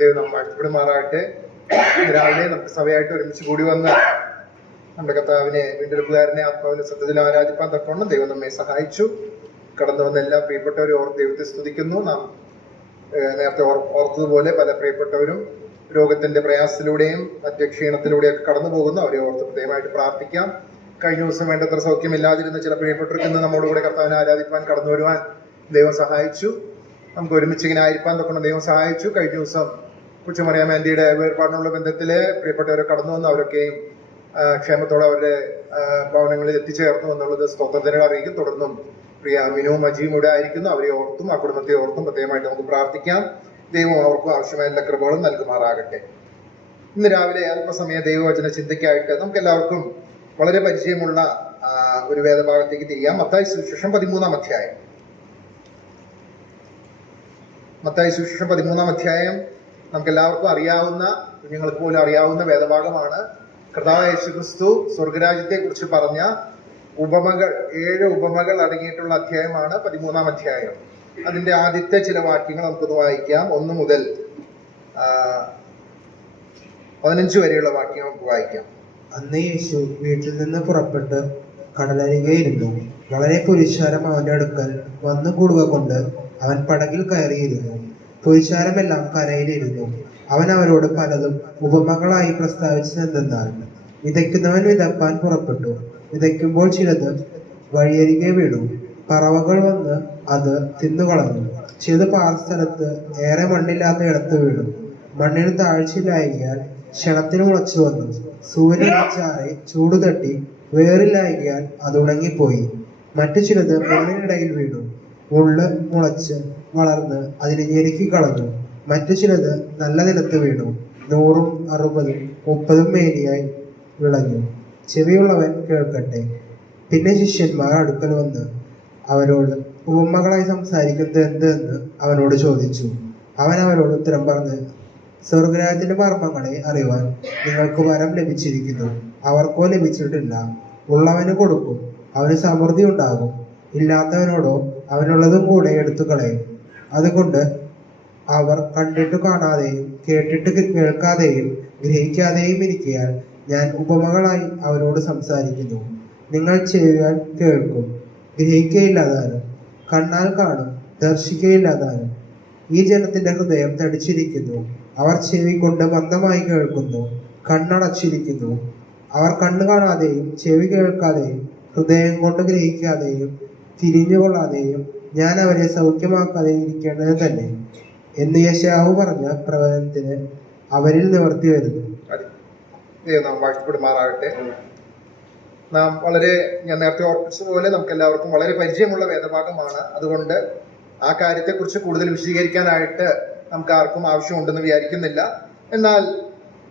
ദൈവം നാം വാഴ്ത്തപ്പെടുമാറാകട്ടെ. രാവിലെ നമുക്ക് സഭയായിട്ട് ഒരുമിച്ച് കൂടി വന്ന് നമ്മുടെ കർത്താവിനെ, വീണ്ടെടുപ്പുകാരനെ ആത്മാവിന്റെ സത്യത്തിൽ ആരാധിപ്പാൻ തക്കവണ്ണം ദൈവം നമ്മെ സഹായിച്ചു. കടന്നു വന്ന എല്ലാ പ്രിയപ്പെട്ടവരും ഓർത്ത് ദൈവത്തെ സ്തുതിക്കുന്നു. നാം നേരത്തെ ഓർത്തതുപോലെ പല പ്രിയപ്പെട്ടവരും രോഗത്തിന്റെ പ്രയാസത്തിലൂടെയും മറ്റ് ക്ഷീണത്തിലൂടെയൊക്കെ കടന്നു പോകുന്നു. അവരെ ഓർത്ത് പ്രത്യേകമായിട്ട് പ്രാർത്ഥിക്കാം. കഴിഞ്ഞ ദിവസം വേണ്ടത്ര സൗഖ്യമില്ലാതിരുന്ന ചില പ്രിയപ്പെട്ടവർക്ക് ഇന്ന് നമ്മളോടുകൂടെ കർത്താവിനെ ആരാധിപ്പാൻ കടന്നു വരുവാൻ ദൈവം സഹായിച്ചു. നമുക്ക് ഒരുമിച്ച് ഇങ്ങനെ ആയിരിക്കാൻ തൊക്കണം ദൈവം സഹായിച്ചു. കഴിഞ്ഞ ദിവസം കുച്ചുമറിയാം ആന്റിയുടെ വേർപാടിനുള്ള ബന്ധത്തില് പ്രിയപ്പെട്ടവരെ കടന്നു വന്നു. അവരൊക്കെയും ക്ഷേമത്തോടെ അവരുടെ ഭവനങ്ങളിൽ എത്തിച്ചേർന്നു എന്നുള്ളത് സ്തോത്രത്തിനെ അറിയിക്കും. തുടർന്നും പ്രിയ മിനുവും അജിയും ഇവിടെ ആയിരിക്കുന്നു. അവരെ ഓർത്തും ആ കുടുംബത്തെ ഓർത്തും പ്രത്യേകമായിട്ട് നമുക്ക് പ്രാർത്ഥിക്കാം. ദൈവം അവർക്കും ആവശ്യമായ എല്ലാ കൃപകളും നൽകുമാറാകട്ടെ. ഇന്ന് രാവിലെ അല്പസമയ ദൈവവചന ചിന്തയ്ക്കായിട്ട് നമുക്ക് എല്ലാവർക്കും വളരെ പരിചയമുള്ള ഒരു വേദഭാഗത്തേക്ക് തിരിയാം. മത്തായി സുവിശേഷം 13-ാം അധ്യായം. മത്തായി സുവിശേഷം 13-ാം അധ്യായം നമുക്ക് എല്ലാവർക്കും അറിയാവുന്ന, കുഞ്ഞുങ്ങൾക്ക് പോലും അറിയാവുന്ന വേദഭാഗമാണ്. കർത്താവായ യേശുക്രിസ്തു സ്വർഗരാജ്യത്തെ കുറിച്ച് പറഞ്ഞ ഉപമകൾ, 7 ഉപമകൾ അടങ്ങിയിട്ടുള്ള അധ്യായമാണ് 13-ാം അധ്യായം. അതിന്റെ ആദ്യത്തെ ചില വാക്യങ്ങൾ നമുക്കൊന്ന് വായിക്കാം. 1 മുതൽ 15 വരെയുള്ള വാക്യം നമുക്ക് വായിക്കാം. അന്ന് യേശു വീട്ടിൽ നിന്ന് പുറപ്പെട്ട് കടലരികെയിരുന്നു. വളരെ പുരുഷാരം അവന്റെ അടുക്കൽ വന്നു കൂടുക കൊണ്ട് അവൻ പടകിൽ കയറിയിരുന്നു. പുരുഷാരമെല്ലാം കരയിലിരുന്നു. അവൻ അവരോട് പലതും ഉപമകളായി പ്രസ്താവിച്ചതെന്നാൽ, വിതയ്ക്കുന്നവൻ വിതപ്പാൻ പുറപ്പെട്ടു. വിതയ്ക്കുമ്പോൾ ചിലത് വഴിയരികെ വീണു. പറവകൾ വന്ന് അത് തിന്നുകളഞ്ഞു. ചിലത് പാർസ്ഥലത്ത് ഏറെ മണ്ണില്ലാത്ത ഇടത്ത് വീണു. മണ്ണിന് താഴ്ചയിലായികയാൽ ക്ഷണത്തിൽ മുളച്ചു വന്നു. സൂര്യൻ ചാറി ചൂടുതട്ടി വേറിലായികയാൽ അത് ഉണങ്ങിപ്പോയി. മറ്റു ചിലത് മുള്ളിനിടയിൽ വീണു. മുള്ള് മുളച്ച് വളർന്ന് അതിനെ ഞെരുക്കി കളഞ്ഞു. മറ്റു ചിലത് നല്ല നിലത്ത് വീണു. 100, 60, 30 മേനിയായി വിളഞ്ഞു. ചെവിയുള്ളവൻ കേൾക്കട്ടെ. പിന്നെ ശിഷ്യന്മാർ അടുക്കൽ വന്ന് അവരോട് ഉപമകളായി സംസാരിക്കുന്നത് എന്ത് എന്ന് അവനോട് ചോദിച്ചു. അവൻ അവരോട് ഉത്തരം പറഞ്ഞ്, സ്വർഗരാജ്യത്തിന്റെ മർമ്മങ്ങളെ അറിയുവാൻ നിങ്ങൾക്ക് വരം ലഭിച്ചിരിക്കുന്നു. അവർക്കോ ലഭിച്ചിട്ടില്ല. ഉള്ളവന് കൊടുക്കും, അവന് സമൃദ്ധി ഉണ്ടാകും. ഇല്ലാത്തവനോടോ അവനുള്ളതും കൂടെ എടുത്തു കളയും. അതുകൊണ്ട് അവർ കണ്ടിട്ട് കാണാതെയും കേട്ടിട്ട് കേൾക്കാതെയും ഗ്രഹിക്കാതെയും ഇരിക്കയാൽ ഞാൻ ഉപമകളായി അവരോട് സംസാരിക്കുന്നു. നിങ്ങൾ ചെവിയാൽ കേൾക്കും, ഗ്രഹിക്കയില്ലാതാനും; കണ്ണാൽ കാണും, ദർശിക്കയില്ലാതാനും. ഈ ജനത്തിന്റെ ഹൃദയം തടിച്ചിരിക്കുന്നു. അവർ ചെവി കൊണ്ട് മന്ദമായി കേൾക്കുന്നു, കണ്ണടച്ചിരിക്കുന്നു. അവർ കണ്ണു കാണാതെയും ചെവി കേൾക്കാതെയും ഹൃദയം കൊണ്ട് ഗ്രഹിക്കാതെയും തിരിഞ്ഞുകൊള്ളാതെയും ഞാൻ അവരെ സൗഖ്യമാക്കാതെയും ഇരിക്കേണ്ടത് തന്നെ എന്ന് യെശയ്യാവ് പറഞ്ഞ പ്രവചനത്തിന് അവരിൽ നിവർത്തി വരുന്നു. നാം വാഴ്ത്തപ്പെടുമാറാകട്ടെ. നാം ഞാൻ നേരത്തെ ഓർപ്പിച്ചതുപോലെ നമുക്ക് എല്ലാവർക്കും വളരെ പരിചയമുള്ള വേദഭാഗമാണ്. അതുകൊണ്ട് ആ കാര്യത്തെക്കുറിച്ച് കൂടുതൽ വിശദീകരിക്കാനായിട്ട് നമുക്ക് ആർക്കും ആവശ്യമുണ്ടെന്ന് വിചാരിക്കുന്നില്ല. എന്നാൽ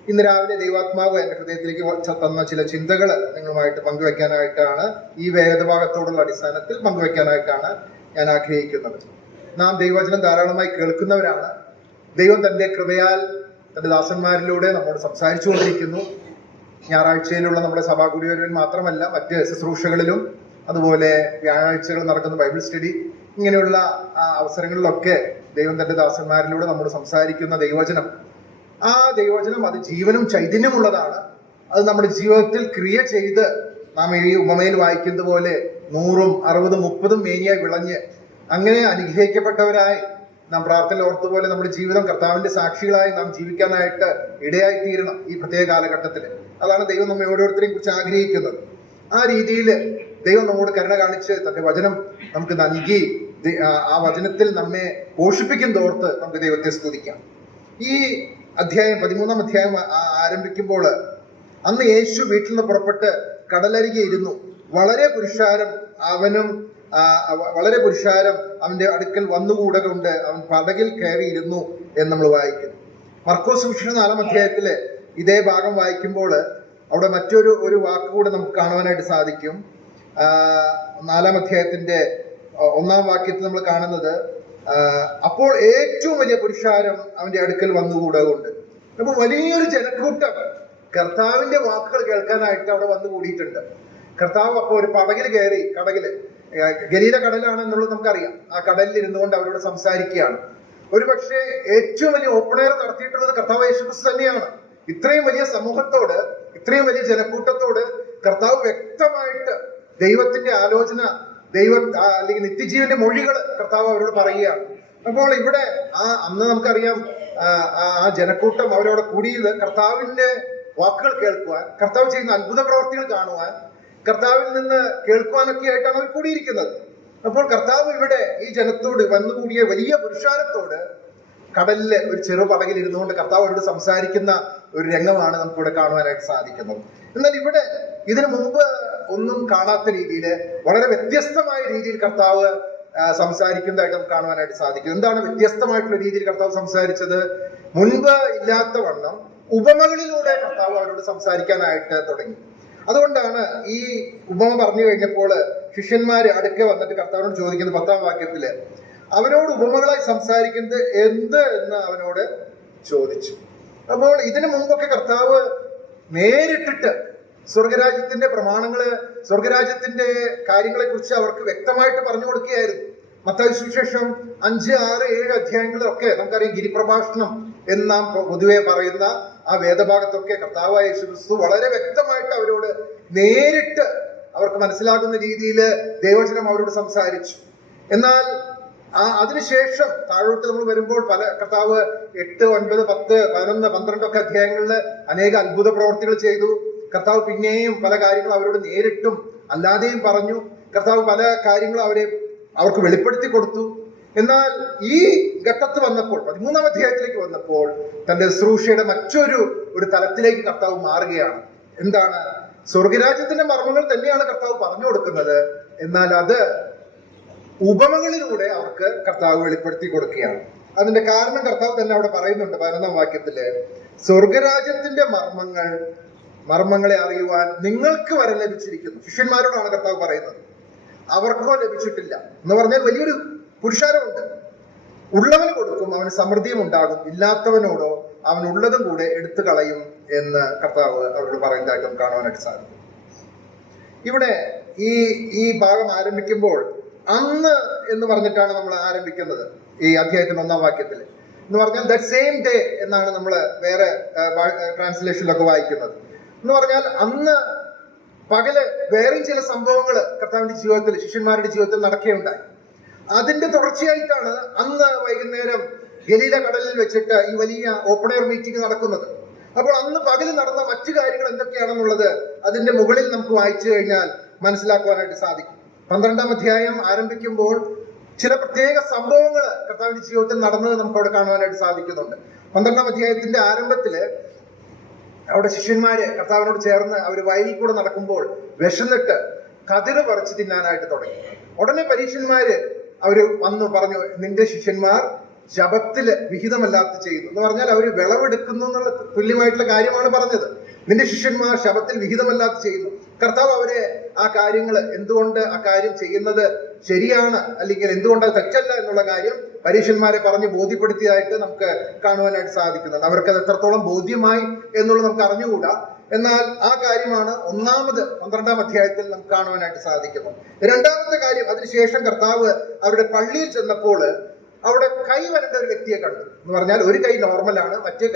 ഇന്ന് രാവിലെ ദൈവാത്മാവ് എൻ്റെ ഹൃദയത്തിലേക്ക് തന്ന ചില ചിന്തകൾ നിങ്ങളുമായിട്ട് പങ്കുവെക്കാനായിട്ടാണ്, ഈ വേദഭാഗത്തോടുള്ള അടിസ്ഥാനത്തിൽ പങ്കുവെക്കാനായിട്ടാണ് ഞാൻ ആഗ്രഹിക്കുന്നത്. നാം ദൈവവചനം ധാരാളമായി കേൾക്കുന്നവരാണ്. ദൈവം തൻ്റെ കൃപയാൽ തൻ്റെ ദാസന്മാരിലൂടെ നമ്മോട് സംസാരിച്ചു കൊണ്ടിരിക്കുന്നു. ഞായറാഴ്ചയിലുള്ള നമ്മുടെ സഭാകുടിവരവിൽ മാത്രമല്ല, മറ്റ് ശുശ്രൂഷകളിലും അതുപോലെ വ്യാഴാഴ്ചകൾ നടക്കുന്ന ബൈബിൾ സ്റ്റഡി, ഇങ്ങനെയുള്ള അവസരങ്ങളിലൊക്കെ ദൈവം തൻ്റെ ദാസന്മാരിലൂടെ നമ്മോട് സംസാരിക്കുന്ന ദൈവവചനം, ആ ദൈവവചനം അത് ജീവനും ചൈതന്യമുള്ളതാണ്. അത് നമ്മുടെ ജീവിതത്തിൽ ക്രിയ ചെയ്ത് നാം ഈ ഉപമയിൽ വായിക്കുന്നത് പോലെ 100, 60, 30 മേനിയായി വിളഞ്ഞ് അങ്ങനെ അനുഗ്രഹിക്കപ്പെട്ടവരായി നാം പ്രാർത്ഥന ഓർത്തുപോലെ നമ്മുടെ ജീവിതം കർത്താവിന്റെ സാക്ഷികളായി നാം ജീവിക്കാനായിട്ട് ഇടയായി തീരണം ഈ പ്രത്യേക കാലഘട്ടത്തിൽ. അതാണ് ദൈവം നമ്മെ ഓരോരുത്തരെയും കുറിച്ച് ആഗ്രഹിക്കുന്നത്. ആ രീതിയിൽ ദൈവം നമ്മോട് കരുണ കാണിച്ച് തന്റെ വചനം നമുക്ക് നൽകി ആ വചനത്തിൽ നമ്മെ പോഷിപ്പിക്കും തോർത്ത് നമുക്ക് ദൈവത്തെ സ്തുതിക്കാം. ഈ അധ്യായം 13-ാം അധ്യായം ആരംഭിക്കുമ്പോൾ, അന്ന് യേശു വീട്ടിൽ നിന്ന് പുറപ്പെട്ട് കടലരികെ ഇരുന്നു. വളരെ പുരുഷാരം അവന്റെ അടുക്കൽ വന്നുകൂടകൊണ്ട് അവൻ പടകിൽ കയറിയിരുന്നു എന്ന് നമ്മൾ വായിക്കുന്നു. മർക്കോസ് സുവിശേഷം 4-ാം അധ്യായത്തില് ഇതേ ഭാഗം വായിക്കുമ്പോൾ അവിടെ മറ്റൊരു വാക്ക് കൂടെ നമുക്ക് കാണുവാനായിട്ട് സാധിക്കും. 4-ാം അധ്യായത്തിന്റെ 1-ാം വാക്യത്തിൽ നമ്മൾ കാണുന്നത്, അപ്പോൾ ഏറ്റവും വലിയ പുരുഷാരം അവന്റെ അടുക്കൽ വന്നുകൂടുകൊണ്ട്. അപ്പോൾ വലിയൊരു ജനക്കൂട്ടം കർത്താവിന്റെ വാക്കുകൾ കേൾക്കാനായിട്ട് അവിടെ വന്നു കൂടിയിട്ടുണ്ട്. കർത്താവ് അപ്പോൾ ഒരു പടകിൽ കയറി, ഗലീല കടലാണെന്നുള്ളത് നമുക്കറിയാം. ആ കടലിൽ ഇരുന്നുകൊണ്ട് അവരോട് സംസാരിക്കുകയാണ്. ഒരുപക്ഷെ ഏറ്റവും വലിയ ഓപ്പൺ എയർ നടത്തിയിട്ടുള്ളത് കർത്താവ് യേശുക്രിസ്തു തന്നെയാണ്. ഇത്രയും വലിയ സമൂഹത്തോട്, ഇത്രയും വലിയ ജനക്കൂട്ടത്തോട് കർത്താവ് വ്യക്തമായിട്ട് ദൈവത്തിന്റെ ആലോചന, അല്ലെങ്കിൽ നിത്യജീവന്റെ മൊഴികൾ കർത്താവ് അവരോട് പറയുകയാണ്. അപ്പോൾ ഇവിടെ അന്ന് നമുക്കറിയാം, ആ ജനക്കൂട്ടം അവരവിടെ കൂടിയത് കർത്താവിന്റെ വാക്കുകൾ കേൾക്കുവാൻ, കർത്താവ് ചെയ്യുന്ന അത്ഭുത പ്രവർത്തികൾ കാണുവാൻ, കർത്താവിൽ നിന്ന് കേൾക്കുവാനൊക്കെ ആയിട്ടാണ് അവർ കൂടിയിരിക്കുന്നത്. അപ്പോൾ കർത്താവ് ഇവിടെ ഈ ജനത്തോട് വന്നുകൂടിയ വലിയ പുരുഷാരത്തോട് കടലില് ഒരു ചെറു പടകിൽ ഇരുന്നുകൊണ്ട് കർത്താവ് അവരോട് സംസാരിക്കുന്ന ഒരു രംഗമാണ് നമുക്കിവിടെ കാണുവാനായിട്ട് സാധിക്കുന്നത്. എന്നാൽ ഇവിടെ ഇതിനു മുമ്പ് ഒന്നും കാണാത്ത രീതിയിൽ, വളരെ വ്യത്യസ്തമായ രീതിയിൽ കർത്താവ് സംസാരിക്കുന്നതായിട്ട് നമുക്ക് കാണുവാനായിട്ട് സാധിക്കും. എന്താണ് വ്യത്യസ്തമായിട്ടുള്ള രീതിയിൽ കർത്താവ് സംസാരിച്ചത്? മുൻപ് ഇല്ലാത്ത വണ്ണം ഉപമകളിലൂടെ കർത്താവ് അവരോട് സംസാരിക്കാനായിട്ട് തുടങ്ങി. അതുകൊണ്ടാണ് ഈ ഉപമ പറഞ്ഞു കഴിഞ്ഞപ്പോൾ ശിഷ്യന്മാര് അടുക്കെ വന്നിട്ട് കർത്താവിനോട് ചോദിക്കുന്നത് 10-ാം വാക്യത്തില്, അവരോട് ഉപമകളായി സംസാരിക്കുന്നത് എന്ത് എന്ന് അവനോട് ചോദിച്ചു. അപ്പോൾ ഇതിനു മുമ്പൊക്കെ കർത്താവ് നേരിട്ടിട്ട് സ്വർഗരാജ്യത്തിന്റെ പ്രമാണങ്ങള്, സ്വർഗരാജ്യത്തിന്റെ കാര്യങ്ങളെ കുറിച്ച് അവർക്ക് വ്യക്തമായിട്ട് പറഞ്ഞു കൊടുക്കുകയായിരുന്നു. മത്തായി സുവിശേഷം 5, 6, 7 അധ്യായങ്ങളിലൊക്കെ നമുക്കറിയാം, ഗിരിപ്രഭാഷണം എന്ന് നാം പൊതുവെ പറയുന്ന ആ വേദഭാഗത്തൊക്കെ കർത്താവായ യേശുക്രിസ്തു വളരെ വ്യക്തമായിട്ട് അവരോട് നേരിട്ട് അവർക്ക് മനസ്സിലാകുന്ന രീതിയിൽ ദൈവവചനം അവരോട് സംസാരിച്ചു. എന്നാൽ അതിനുശേഷം താഴോട്ട് നമ്മൾ വരുമ്പോൾ കർത്താവ് 8, 9, 10, 11, 12 ഒക്കെ അധ്യായങ്ങളിൽ അനേക അത്ഭുത പ്രവർത്തികൾ ചെയ്തു. കർത്താവ് പിന്നെയും പല കാര്യങ്ങളും അവരോട് നേരിട്ടും അല്ലാതെയും പറഞ്ഞു. കർത്താവ് പല കാര്യങ്ങളും അവർക്ക് വെളിപ്പെടുത്തി കൊടുത്തു. എന്നാൽ ഈ ഘട്ടത്ത് വന്നപ്പോൾ, 13-ാം അധ്യായത്തിലേക്ക് വന്നപ്പോൾ, തന്റെ ശുശ്രൂഷയുടെ മറ്റൊരു തലത്തിലേക്ക് കർത്താവ് മാറുകയാണ്. എന്താണ്? സ്വർഗരാജ്യത്തിന്റെ മർമ്മങ്ങൾ തന്നെയാണ് കർത്താവ് പറഞ്ഞു കൊടുക്കുന്നത്. എന്നാൽ അത് ഉപമകളിലൂടെ അവർക്ക് കർത്താവ് വെളിപ്പെടുത്തി കൊടുക്കുകയാണ്. അതിന്റെ കാരണം കർത്താവ് തന്നെ അവിടെ പറയുന്നുണ്ട് 11-ാം വാക്യത്തില്, സ്വർഗരാജ്യത്തിന്റെ മർമ്മങ്ങളെ അറിയുവാൻ നിങ്ങൾക്ക് വരം ലഭിച്ചിരിക്കുന്നു. ശിഷ്യന്മാരോടാണ് കർത്താവ് പറയുന്നത്, അവർക്കോ ലഭിച്ചിട്ടില്ല എന്ന് പറഞ്ഞാൽ വലിയൊരു പുരുഷാരമുണ്ട്. ഉള്ളവന് കൊടുക്കും, അവന് സമൃദ്ധിയും ഉണ്ടാകും, ഇല്ലാത്തവനോടോ അവൻ ഉള്ളതും കൂടെ എടുത്തു കളയും എന്ന് കർത്താവ് അവരോട് പറയുന്നതായിട്ട് നമുക്ക് കാണുവാനായിട്ട് സാധിക്കും. ഇവിടെ ഈ ഭാഗം ആരംഭിക്കുമ്പോൾ അന്ന് എന്ന് പറഞ്ഞിട്ടാണ് നമ്മൾ ആരംഭിക്കുന്നത്. ഈ അധ്യായത്തിന്റെ 1-ാം വാക്യത്തിൽ എന്ന് പറഞ്ഞാൽ ദ സെയിം ഡേ എന്നാണ് നമ്മൾ വേറെ ട്രാൻസ്ലേഷനിലൊക്കെ വായിക്കുന്നത്. എന്ന് പറഞ്ഞാൽ അന്ന് പകല് വേറെയും ചില സംഭവങ്ങൾ കർത്താവിന്റെ ജീവിതത്തിൽ, ശിഷ്യന്മാരുടെ ജീവിതത്തിൽ നടക്കുകയുണ്ടായി. അതിന്റെ തുടർച്ചയായിട്ടാണ് അന്ന് വൈകുന്നേരം ഗലീല കടലിൽ വെച്ചിട്ട് ഈ വലിയ ഓപ്പൺ എയർ മീറ്റിംഗ് നടക്കുന്നത്. അപ്പോൾ അന്ന് പകല് നടന്ന മറ്റു കാര്യങ്ങൾ എന്തൊക്കെയാണെന്നുള്ളത് അതിന്റെ മുകളിൽ നമുക്ക് വായിച്ചു കഴിഞ്ഞാൽ മനസ്സിലാക്കുവാനായിട്ട് സാധിക്കും. 12-ാം അധ്യായം ആരംഭിക്കുമ്പോൾ ചില പ്രത്യേക സംഭവങ്ങൾ കർത്താവിന്റെ ജീവിതത്തിൽ നടന്നത് നമുക്ക് അവിടെ കാണുവാനായിട്ട് സാധിക്കുന്നുണ്ട്. 12-ാം അധ്യായത്തിന്റെ ആരംഭത്തില് അവിടെ ശിഷ്യന്മാര് കർത്താവിനോട് ചേർന്ന് അവർ വയലിൽ കൂടെ നടക്കുമ്പോൾ വിശന്നിട്ട് കതിര് പറിച്ച് തിന്നാനായിട്ട് തുടങ്ങി. ഉടനെ പരീക്ഷന്മാര് അവര് വന്നു പറഞ്ഞു, നിന്റെ ശിഷ്യന്മാർ ശബത്തില് വിഹിതമല്ലാത്ത ചെയ്യുന്നു എന്ന് പറഞ്ഞാൽ അവര് വിളവെടുക്കുന്നു എന്നുള്ള തുല്യമായിട്ടുള്ള കാര്യമാണ് പറഞ്ഞത്. നിന്റെ ശിഷ്യന്മാർ ശബത്തിൽ വിഹിതമല്ലാത്ത ചെയ്യുന്നു. കർത്താവ് അവരെ ആ കാര്യങ്ങൾ, എന്തുകൊണ്ട് ആ കാര്യം ചെയ്യുന്നത് ശരിയാണ് അല്ലെങ്കിൽ എന്തുകൊണ്ട് അത് തെറ്റല്ല എന്നുള്ള കാര്യം പരീക്ഷന്മാരെ പറഞ്ഞ് ബോധ്യപ്പെടുത്തിയതായിട്ട് നമുക്ക് കാണുവാനായിട്ട് സാധിക്കുന്നുണ്ട്. അവർക്ക് അത് എത്രത്തോളം ബോധ്യമായി എന്നുള്ളത് നമുക്ക് അറിഞ്ഞുകൂടാ. എന്നാൽ ആ കാര്യമാണ് ഒന്നാമത് 12-ാം അധ്യായത്തിൽ നമുക്ക് കാണുവാനായിട്ട് സാധിക്കുന്നു. രണ്ടാമത്തെ കാര്യം, അതിനുശേഷം കർത്താവ് അവരുടെ പള്ളിയിൽ ചെന്നപ്പോൾ അവിടെ കൈ വരേണ്ട ഒരു വ്യക്തിയെ കണ്ടു. എന്ന് പറഞ്ഞാൽ ഒരു കൈ നോർമലാണ്, മറ്റേ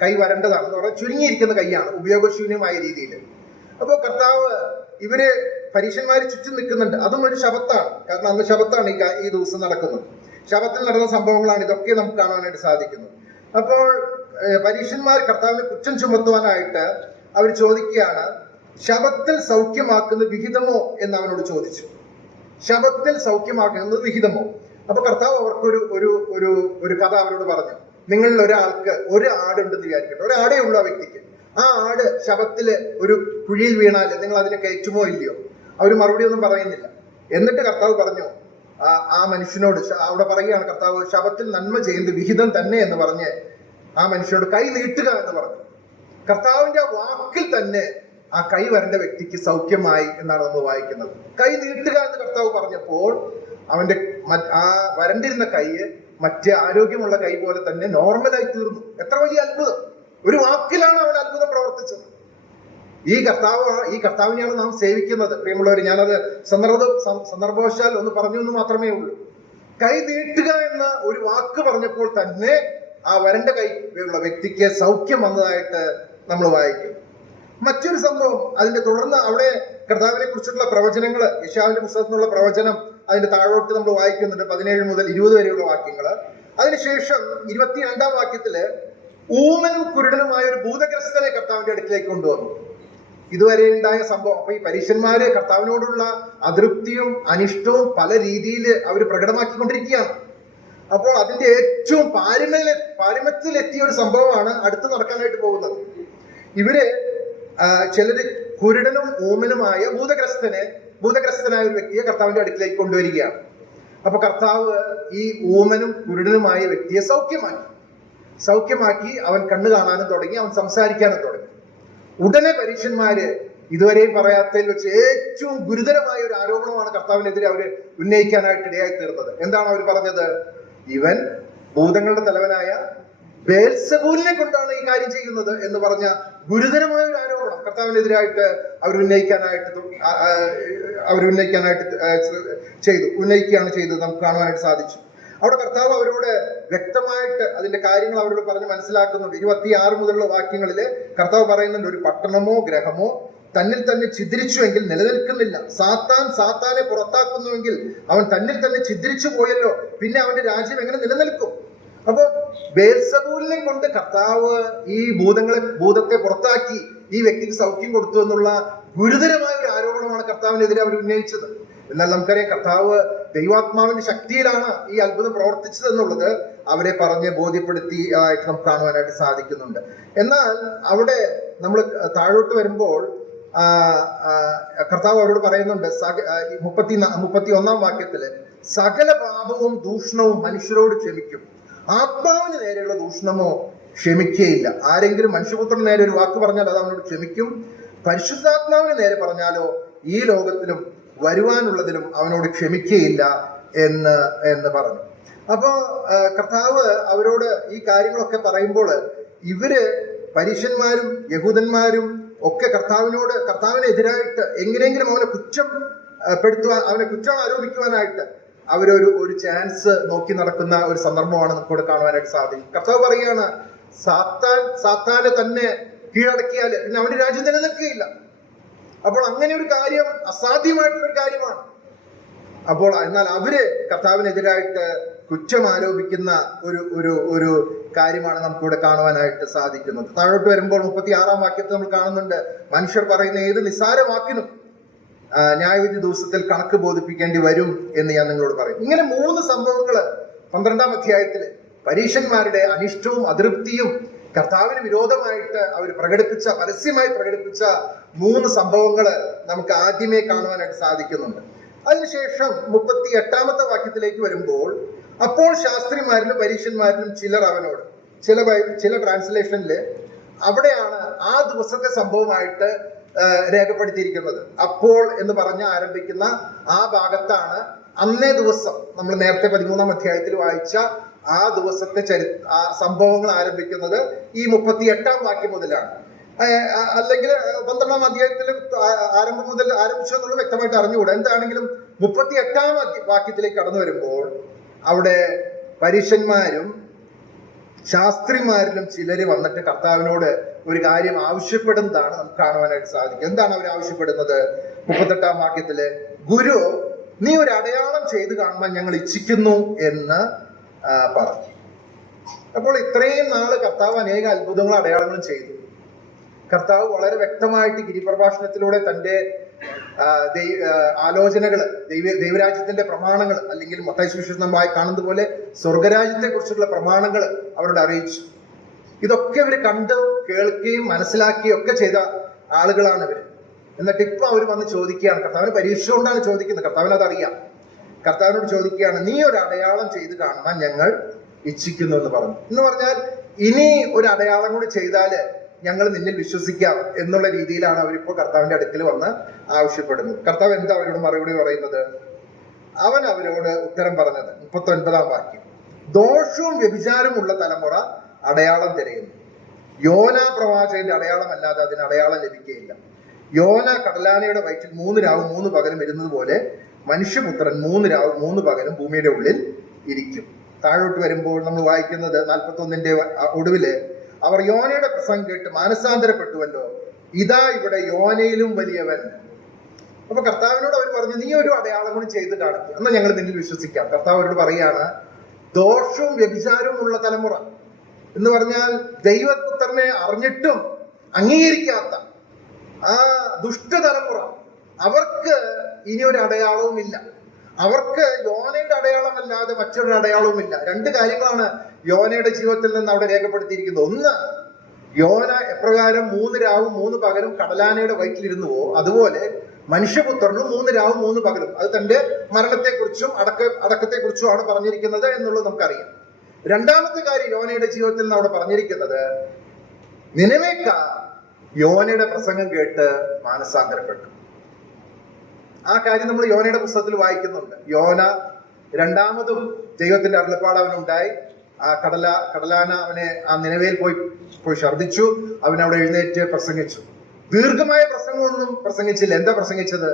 കൈ വരേണ്ടതാണ്. എന്ന് പറഞ്ഞാൽ ചുരുങ്ങിയിരിക്കുന്ന കൈയാണ്, ഉപയോഗശൂന്യമായ രീതിയിൽ. അപ്പോൾ കർത്താവ് ഇവര് പരീക്ഷന്മാര് ചുറ്റും നിൽക്കുന്നുണ്ട്. അതും ഒരു ശബത്താണ്, കാരണം അന്ന് ശബത്താണ് ഈ ദിവസം നടക്കുന്നത്. ശബത്തിൽ നടന്ന സംഭവങ്ങളാണ് ഇതൊക്കെ നമുക്ക് കാണാനായിട്ട് സാധിക്കുന്നത്. അപ്പോൾ പരീക്ഷന്മാർ കർത്താവിനെ കുറ്റം ചുമത്തുവാനായിട്ട് അവർ ചോദിക്കുകയാണ്, ശബത്തിൽ സൗഖ്യമാക്കുന്ന വിഹിതമോ എന്ന് അവനോട് ചോദിച്ചു. ശബത്തിൽ സൗഖ്യമാക്കുന്നത് വിഹിതമോ? അപ്പൊ കർത്താവ് അവർക്ക് ഒരു കഥ അവരോട് പറഞ്ഞു. നിങ്ങളിൽ ഒരാൾക്ക് ഒരു ആടുണ്ടെന്ന് വിചാരിക്കട്ടെ, ഒരു ആടേ ഉള്ളൂ ആ വ്യക്തിക്ക്. ആ ആട് ശബത്തില് ഒരു കുഴിയിൽ വീണാൽ നിങ്ങൾ അതിനെ കയറ്റുമോ ഇല്ലയോ? അവർ മറുപടി ഒന്നും പറയുന്നില്ല. എന്നിട്ട് കർത്താവ് പറഞ്ഞു ആ മനുഷ്യനോട്, അവിടെ പറയുകയാണ് കർത്താവ്, ശബത്തിൽ നന്മ ചെയ്യുന്നത് വിഹിതം തന്നെ എന്ന് പറഞ്ഞ് ആ മനുഷ്യനോട് കൈ നീട്ടുക എന്ന് പറഞ്ഞു. കർത്താവിന്റെ ആ വാക്കിൽ തന്നെ ആ കൈ വരേണ്ട വ്യക്തിക്ക് സൗഖ്യമായി എന്നാണ് നമ്മൾ വായിക്കുന്നത്. കൈ നീട്ടുക എന്ന് കർത്താവ് പറഞ്ഞപ്പോൾ അവന്റെ ആ വരണ്ടിരുന്ന കൈ മറ്റേ ആരോഗ്യമുള്ള കൈ പോലെ തന്നെ നോർമലായി തീർന്നു. എത്ര വലിയ അത്ഭുതം! ഒരു വാക്കിലാണ് അവൻ അത്ഭുതം പ്രവർത്തിച്ചത്. ഈ കർത്താവിനെയാണ് നാം സേവിക്കുന്നത്. പ്രിയമുള്ളവർ, ഞാനത് സന്ദർഭവശാൽ ഒന്ന് പറഞ്ഞു എന്ന് മാത്രമേ ഉള്ളൂ. കൈ നീട്ടുക എന്ന ഒരു വാക്ക് പറഞ്ഞപ്പോൾ തന്നെ ആ വരണ്ട കൈയുള്ള വ്യക്തിക്ക് സൗഖ്യം വന്നതായിട്ട് നമ്മൾ വായിക്കും. മറ്റൊരു സംഭവം അതിന്റെ തുടർന്ന് അവിടെ കർത്താവിനെ കുറിച്ചുള്ള പ്രവചനങ്ങൾ, യെശയ്യാവിന്റെ പുസ്തകത്തിൽ നിന്നുള്ള പ്രവചനം അതിന്റെ താഴോട്ട് നമ്മൾ വായിക്കുന്നുണ്ട്, 17 മുതൽ 20 വരെയുള്ള വാക്യങ്ങൾ. അതിനുശേഷം 22-ാം വാക്യത്തില് ഊമനും കുരുടനുമായ ഒരു ഭൂതഗ്രസ്തനെ കർത്താവിന്റെ അടുക്കിലേക്ക് കൊണ്ടുവന്നു. ഇതുവരെ ഉണ്ടായ സംഭവം. അപ്പൊ ഈ പരീശന്മാര് കർത്താവിനോടുള്ള അതൃപ്തിയും അനിഷ്ടവും പല രീതിയിൽ അവർ പ്രകടമാക്കിക്കൊണ്ടിരിക്കുകയാണ്. അപ്പോൾ അതിന്റെ ഏറ്റവും പാരമ്യത്തിലെത്തിയ ഒരു സംഭവമാണ് അടുത്ത് നടക്കാനായിട്ട് പോകുന്നത്. ഇവര് ചിലര് കുരുടനും ഊമനുമായ ഭൂതഗ്രസ്തനായ ഒരു വ്യക്തിയെ കർത്താവിന്റെ അടുക്കിലേക്ക് കൊണ്ടുവരികയാണ്. അപ്പൊ കർത്താവ് ഈ ഊമനും കുരുടനുമായ വ്യക്തിയെ സൗഖ്യമാക്കി അവൻ കണ്ണു കാണാനും തുടങ്ങി, അവൻ സംസാരിക്കാനും തുടങ്ങി. ഉടനെ പരീശന്മാര് ഇതുവരെയും പറയാത്തതിൽ വെച്ച് ഏറ്റവും ഗുരുതരമായ ഒരു ആരോപണമാണ് കർത്താവിനെതിരെ അവര് ഉന്നയിക്കാനായിട്ട് ഇടയായി തീർന്നത്. എന്താണ് അവർ പറഞ്ഞത്? ഇവൻ ഭൂതങ്ങളുടെ തലവനായ ബേൽസെബൂലിനെ കൊണ്ടാണ് ഈ കാര്യം ചെയ്യുന്നത് എന്ന് പറഞ്ഞ ഗുരുതരമായ ഒരു ആരോപണം കർത്താവിനെതിരായിട്ട് അവർ ഉന്നയിക്കുകയാണ് ചെയ്തത് നമുക്ക് കാണുവാനായിട്ട് സാധിച്ചു. അവിടെ കർത്താവ് അവരോട് വ്യക്തമായിട്ട് അതിന്റെ കാര്യങ്ങൾ അവരോട് പറഞ്ഞ് മനസ്സിലാക്കുന്നുണ്ട്. 26 മുതലുള്ള വാക്യങ്ങളില് കർത്താവ് പറയുന്നുണ്ട്, ഒരു പട്ടണമോ ഗ്രഹമോ തന്നിൽ തന്നെ ഛിദ്രിച്ചുവെങ്കിൽ നിലനിൽക്കുന്നില്ല. സാത്താനെ പുറത്താക്കുന്നുവെങ്കിൽ അവൻ തന്നിൽ തന്നെ ഛിദ്രിച്ചു പോയല്ലോ, പിന്നെ അവന്റെ രാജ്യം എങ്ങനെ നിലനിൽക്കും? അപ്പൊ ബേൽസെബൂലിനെ കൊണ്ട് കർത്താവ് ഈ ഭൂതത്തെ പുറത്താക്കി ഈ വ്യക്തിക്ക് സൗഖ്യം കൊടുത്തു എന്നുള്ള ഗുരുതരമായ ഒരു ആരോപണമാണ് കർത്താവിനെതിരെ അവർ ഉന്നയിച്ചത്. എന്നാൽ നമുക്കറിയാം കർത്താവ് ദൈവാത്മാവിന്റെ ശക്തിയിലാണ് ഈ അത്ഭുതം പ്രവർത്തിച്ചത് എന്നുള്ളത് അവരെ പറഞ്ഞ് ബോധ്യപ്പെടുത്തി ആയിട്ട് നമുക്ക് കാണുവാനായിട്ട് സാധിക്കുന്നുണ്ട്. എന്നാൽ അവിടെ നമ്മൾ താഴോട്ട് വരുമ്പോൾ കർത്താവ് അവരോട് പറയുന്നുണ്ട്, 31-ാം വാക്യത്തില്, സകല പാപവും ദൂഷണവും മനുഷ്യരോട് ക്ഷമിക്കും, ആത്മാവിന് നേരെയുള്ള ദൂഷണമോ ക്ഷമിക്കുകയില്ല. ആരെങ്കിലും മനുഷ്യപുത്രന് നേരെ ഒരു വാക്ക് പറഞ്ഞാൽ അത് അവനോട് ക്ഷമിക്കും, പരിശുദ്ധാത്മാവിന് നേരെ പറഞ്ഞാലോ ഈ ലോകത്തിലും വരുവാനുള്ളതിലും അവനോട് ക്ഷമിക്കുകയില്ല എന്ന് പറഞ്ഞു. അപ്പോ കർത്താവ് അവരോട് ഈ കാര്യങ്ങളൊക്കെ പറയുമ്പോൾ ഇവര് പരീശന്മാരും യഹൂദന്മാരും ഒക്കെ കർത്താവിനെതിരായിട്ട് എങ്ങനെയെങ്കിലും അവനെ കുറ്റം ആരോപിക്കുവാനായിട്ട് അവരൊരു ചാൻസ് നോക്കി നടക്കുന്ന ഒരു സന്ദർഭമാണ് നമുക്കിവിടെ കാണുവാനായിട്ട് സാധിക്കും. കർത്താവ് പറയുകയാണ്, സാത്താനെ തന്നെ കീഴടക്കിയാൽ പിന്നെ അവന്റെ രാജ്യം നിലനിൽക്കുകയില്ല. അപ്പോൾ അങ്ങനെ ഒരു കാര്യം അസാധ്യമായിട്ടുള്ളൊരു കാര്യമാണ്. അപ്പോൾ എന്നാൽ അവര് കർത്താവിനെതിരായിട്ട് കുറ്റം ആരോപിക്കുന്ന ഒരു കാര്യമാണ് നമുക്കിവിടെ കാണുവാനായിട്ട് സാധിക്കുന്നത്. താഴോട്ട് വരുമ്പോൾ 36-ാം വാക്യത്തിൽ നമ്മൾ കാണുന്നുണ്ട്, മനുഷ്യർ പറയുന്ന ഏത് നിസ്സാര വാക്കിനും ന്യായവിധി ദിവസത്തിൽ കണക്ക് ബോധിപ്പിക്കേണ്ടി വരും എന്ന് ഞാൻ നിങ്ങളോട് പറയും. ഇങ്ങനെ 3 സംഭവങ്ങള് 12-ാം അധ്യായത്തില് പരീശന്മാരുടെ അനിഷ്ടവും അതൃപ്തിയും കർത്താവിന് വിരോധമായിട്ട് അവർ പരസ്യമായി പ്രകടിപ്പിച്ച 3 സംഭവങ്ങള് നമുക്ക് ആദ്യമേ കാണുവാനായിട്ട് സാധിക്കുന്നുണ്ട്. അതിനുശേഷം 38-ാമത്തെ വാക്യത്തിലേക്ക് വരുമ്പോൾ, അപ്പോൾ ശാസ്ത്രിമാരിലും പരീശന്മാരിലും ചിലർ അവനോട്, ചില ട്രാൻസ്ലേഷനില് അവിടെയാണ് ആ ദിവസത്തെ സംഭവമായിട്ട് രേഖപ്പെടുത്തിയിരിക്കുന്നത്. അപ്പോൾ എന്ന് പറഞ്ഞ് ആരംഭിക്കുന്ന ആ ഭാഗത്താണ് അന്നേ ദിവസം നമ്മൾ നേരത്തെ 13-ാം അധ്യായത്തിൽ വായിച്ച ആ ദിവസത്തെ ആ സംഭവങ്ങൾ ആരംഭിക്കുന്നത് ഈ 38-ാം വാക്യം മുതലാണ്. അല്ലെങ്കിൽ 12-ാം അധ്യായത്തിൽ ആരംഭം മുതൽ ആരംഭിച്ചെന്നുള്ളത് വ്യക്തമായിട്ട് അറിഞ്ഞുകൂടാ. എന്താണെങ്കിലും 38-ാം വാക്യത്തിലേക്ക് കടന്നു വരുമ്പോൾ അവിടെ പരീശന്മാരും ശാസ്ത്രിമാരിലും ചിലര് വന്നിട്ട് കർത്താവിനോട് ഒരു കാര്യം ആവശ്യപ്പെടുന്നതാണ് നമുക്ക് കാണുവാനായിട്ട് സാധിക്കും. എന്താണ് അവർ ആവശ്യപ്പെടുന്നത്? 38-ാം വാക്യത്തില്, ഗുരു, നീ ഒരു അടയാളം ചെയ്ത് കാണുവാൻ ഞങ്ങൾ ഇച്ഛിക്കുന്നു എന്ന് പറഞ്ഞു. അപ്പോൾ ഇത്രയും നാള് കർത്താവ് അനേക അത്ഭുതങ്ങളും അടയാളങ്ങളും ചെയ്തു. കർത്താവ് വളരെ വ്യക്തമായിട്ട് ഗിരിപ്രഭാഷണത്തിലൂടെ തന്റെ ആലോചനകള്, ദൈവരാജ്യത്തിന്റെ പ്രമാണങ്ങൾ, അല്ലെങ്കിൽ മത്തായി സുവിശേഷം നമ്മൾ കാണുന്നത് പോലെ സ്വർഗരാജ്യത്തെ കുറിച്ചുള്ള പ്രമാണങ്ങൾ അവരോട് അറിയിച്ചു. ഇതൊക്കെ ഇവര് കണ്ട് കേൾക്കുകയും മനസ്സിലാക്കുകയും ഒക്കെ ചെയ്ത ആളുകളാണ് ഇവര്. എന്നിട്ട് ഇപ്പൊ അവർ വന്ന് ചോദിക്കുകയാണ്, കർത്താവിന് പരീക്ഷ കൊണ്ടാണ് ചോദിക്കുന്നത്, കർത്താവിന് അതറിയാം. കർത്താവിനോട് ചോദിക്കുകയാണ്, നീ ഒരു അടയാളം ചെയ്ത് കാണുവാൻ ഞങ്ങൾ ഇച്ഛിക്കുന്നു എന്ന് പറഞ്ഞു. എന്ന് പറഞ്ഞാൽ ഇനി ഒരു അടയാളം കൂടി ചെയ്താല് ഞങ്ങൾ നിന്നിൽ വിശ്വസിക്കാം എന്നുള്ള രീതിയിലാണ് അവരിപ്പോ കർത്താവിന്റെ അടുക്കൽ വന്ന് ആവശ്യപ്പെടുന്നത്. കർത്താവ് എന്താ അവരോട് മറുപടി പറയുന്നത്? അവൻ അവരോട് ഉത്തരം പറഞ്ഞത് 39-ാം വാക്യം, ദോഷവും വ്യഭിചാരമുള്ള തലമുറ അടയാളം തിരയുന്നു. യോന പ്രവാചകന്റെ അടയാളം അല്ലാതെ അതിന് അടയാളം ലഭിക്കുകയില്ല. യോന കടലാനയുടെ വയറ്റിൽ 3 രാവും 3 പകലും ഇരുന്നത് പോലെ മനുഷ്യപുത്രൻ 3 രാവും 3 പകലും ഭൂമിയുടെ ഉള്ളിൽ ഇരിക്കും. താഴോട്ട് വരുമ്പോൾ നമ്മൾ വായിക്കുന്നത് 41-ന്റെ ഒടുവില്, അവർ യോനയുടെ പ്രസംഗം കേട്ട് മാനസാന്തരപ്പെട്ടുവല്ലോ, ഇതാ ഇവിടെ യോനയിലും വലിയവൻ. അപ്പൊ കർത്താവിനോട് അവർ പറഞ്ഞു, നീ ഒരു അടയാളം കൂടി ചെയ്ത് കാണിക്കുക, എന്നാൽ ഞങ്ങൾ നിന്നിൽ വിശ്വസിക്കാം. കർത്താവ് അവരോട് പറയാണ്, ദോഷവും വ്യഭിചാരവും ഉള്ള തലമുറ എന്ന് പറഞ്ഞാൽ ദൈവപുത്രനെ അറിഞ്ഞിട്ടും അംഗീകരിക്കാത്ത ആ ദുഷ്ടതലമുറ, അവർക്ക് ഇനി ഒരു അടയാളവും ഇല്ല. അവർക്ക് യോനയുടെ അടയാളമല്ലാതെ മറ്റൊരു അടയാളവും ഇല്ല. രണ്ട് കാര്യങ്ങളാണ് യോനയുടെ ജീവിതത്തിൽ നിന്ന് അവിടെ രേഖപ്പെടുത്തിയിരിക്കുന്നത്. ഒന്ന്, യോന എപ്രകാരം 3 രാവും 3 പകലും കടലാനയുടെ വയറ്റിലിരുന്നുവോ അതുപോലെ മനുഷ്യപുത്രനും 3 രാവും 3 പകലും, അത് തന്റെ മരണത്തെക്കുറിച്ചും അടക്കത്തെക്കുറിച്ചുമാണ് പറഞ്ഞിരിക്കുന്നത് എന്നുള്ളത് നമുക്കറിയാം. രണ്ടാമത്തെ കാര്യം യോനയുടെ ജീവിതത്തിൽ നിന്ന് അവിടെ പറഞ്ഞിരിക്കുന്നത്, നിനവേക്കാർ യോനയുടെ പ്രസംഗം കേട്ട് മാനസാന്തരപ്പെട്ടു. ആ കാര്യം നമ്മൾ യോനയുടെ പുസ്തകത്തിൽ വായിക്കുന്നുണ്ട്. യോന രണ്ടാമതും ദൈവത്തിന്റെ അരുളപ്പാട് അവനുണ്ടായി. ആ കടലാന അവനെ ആ നിനവേൽ പോയി ഛർദ്ദിച്ചു. അവൻ അവിടെ എഴുന്നേറ്റ് പ്രസംഗിച്ചു. ദീർഘമായ പ്രസംഗമൊന്നും പ്രസംഗിച്ചില്ല. എന്താ പ്രസംഗിച്ചത്?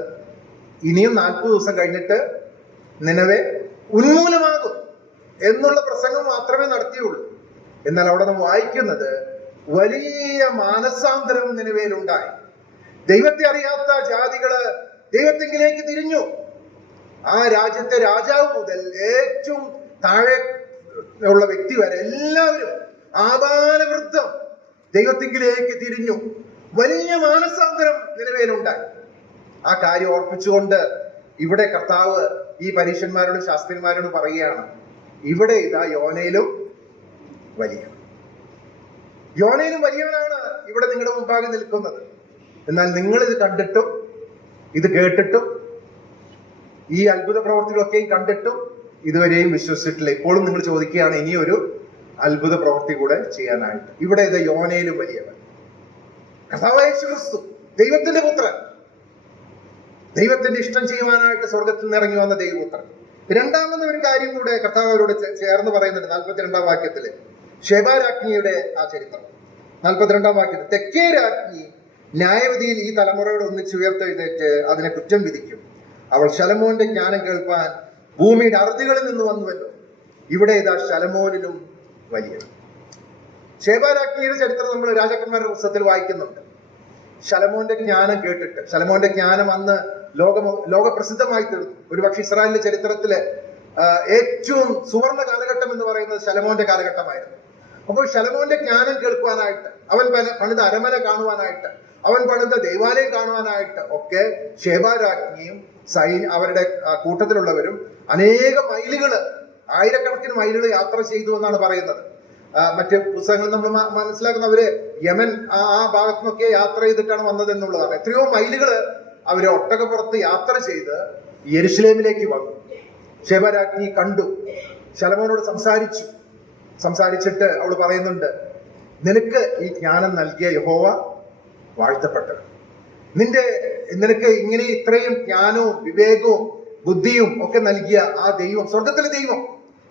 ഇനിയും 40 ദിവസം കഴിഞ്ഞിട്ട് നിനവേ ഉന്മൂലമാകും എന്നുള്ള പ്രസംഗം മാത്രമേ നടത്തിയുള്ളൂ. എന്നാൽ അവിടെ നമ്മൾ വായിക്കുന്നത്, വലിയ മാനസാന്തരം നിനവേലുണ്ടായി. ദൈവത്തെ അറിയാത്ത ജാതികള് ദൈവത്തിങ്കിലേക്ക് തിരിഞ്ഞു. ആ രാജ്യത്തെ രാജാവ് മുതൽ ഏറ്റവും താഴെ ഉള്ള വ്യക്തി വരെ എല്ലാവരും ആബാലവൃദ്ധം ദൈവത്തിങ്കിലേക്ക് തിരിഞ്ഞു. വലിയ മാനസാന്തരം നിലവിലുണ്ടായി. ആ കാര്യം ഓർപ്പിച്ചുകൊണ്ട് ഇവിടെ കർത്താവ് ഈ പരീക്ഷന്മാരോടും ശാസ്ത്രിമാരോടും പറയുകയാണ്, ഇവിടെ ഇതാ യോനയിലും വലിയവനാണ് ഇവിടെ നിങ്ങളുടെ മുമ്പാകെ നിൽക്കുന്നത്. എന്നാൽ നിങ്ങൾ ഇത് കണ്ടിട്ടും ഇത് കേട്ടിട്ടും ഈ അത്ഭുത പ്രവർത്തികളൊക്കെയും കണ്ടിട്ടും ഇതുവരെയും വിശ്വസിച്ചിട്ടില്ല. ഇപ്പോഴും നിങ്ങൾ ചോദിക്കുകയാണ് ഇനിയൊരു അത്ഭുത പ്രവൃത്തി കൂടെ ചെയ്യാനായിട്ട്. ഇവിടെ ഇത് യോനയിലും വലിയവൻ, കർത്താവായ യേശു ക്രിസ്തു, ദൈവത്തിന്റെ പുത്രൻ, ദൈവത്തിന്റെ ഇഷ്ടം ചെയ്യുവാനായിട്ട് സ്വർഗത്തിൽ നിന്ന് ഇറങ്ങി വന്ന ദൈവപുത്രൻ. രണ്ടാമത് ഒരു കാര്യം കൂടെ കർത്താവ് അവരോട് ചേർന്ന് പറയുന്നുണ്ട് 42-ാം വാക്യത്തില്, ശെബാരാജ്ഞിയുടെ ആ ചരിത്രം. 42-ാം വാക്യത്തിൽ, തെക്കേ രാജ്ഞി ന്യായവിധിയിൽ ഈ തലമുറയോട് ഒന്നിച്ച് ഉയർത്തെഴുന്നേറ്റ് അതിനെ കുറ്റം വിധിക്കും. അവൾ ശലോമോന്റെ ജ്ഞാനം കേൾപ്പാൻ ഭൂമിയുടെ അറുതികളിൽ നിന്ന് വന്നുവല്ലോ, ഇവിടെ ഇതാ ശലോമോനിലും വലിയവൻ. ശെബാരാജ്ഞിയുടെ ചരിത്രം നമ്മൾ രാജാക്കന്മാരുടെ പുസ്തകത്തിൽ വായിക്കുന്നുണ്ട്. ശലോമോന്റെ ജ്ഞാനം കേട്ടിട്ട്, ശലോമോന്റെ ജ്ഞാനം അന്ന് ലോകപ്രസിദ്ധമായി തീർന്നു. ഒരുപക്ഷെ ഇസ്രായേലിന്റെ ചരിത്രത്തിലെ ഏറ്റവും സുവർണ കാലഘട്ടം എന്ന് പറയുന്നത് ശലോമോന്റെ കാലഘട്ടമായിരുന്നു. അപ്പോൾ ശലോമോന്റെ ജ്ഞാനം കേൾക്കുവാനായിട്ട്, അവൻ പണിത അരമന കാണുവാനായിട്ട്, അവൻ പണിത ദേവാലയം കാണുവാനായിട്ട് ഒക്കെ ശെബാരാജ്ഞിയും അവരുടെ കൂട്ടത്തിലുള്ളവരും അനേക മൈലുകള്, ആയിരക്കണക്കിന് മൈലുകൾ യാത്ര ചെയ്തു എന്നാണ് പറയുന്നത്. മറ്റ് പുസ്തകങ്ങൾ നമ്മൾ മനസ്സിലാക്കുന്നവര് യമൻ ആ ഭാഗത്തു നിന്നൊക്കെ യാത്ര ചെയ്തിട്ടാണ് വന്നത് എന്നുള്ളതാണ്. എത്രയോ മൈലുകള് അവര് ഒട്ടകപ്പുറത്ത് യാത്ര ചെയ്ത് യെരുശലേമിലേക്ക് വന്നു. ശെബാരാജ്ഞി കണ്ടു, ശലോമോനോട് സംസാരിച്ചിട്ട് അവൾ പറയുന്നുണ്ട്, നിനക്ക് ഈ ജ്ഞാനം നൽകിയ യഹോവ വാഴ്ത്തപ്പെട്ടവൻ. നിനക്ക് ഇങ്ങനെ ഇത്രയും ജ്ഞാനവും വിവേകവും ബുദ്ധിയും ഒക്കെ നൽകിയ ആ ദൈവം, സ്വർഗത്തിലെ ദൈവം,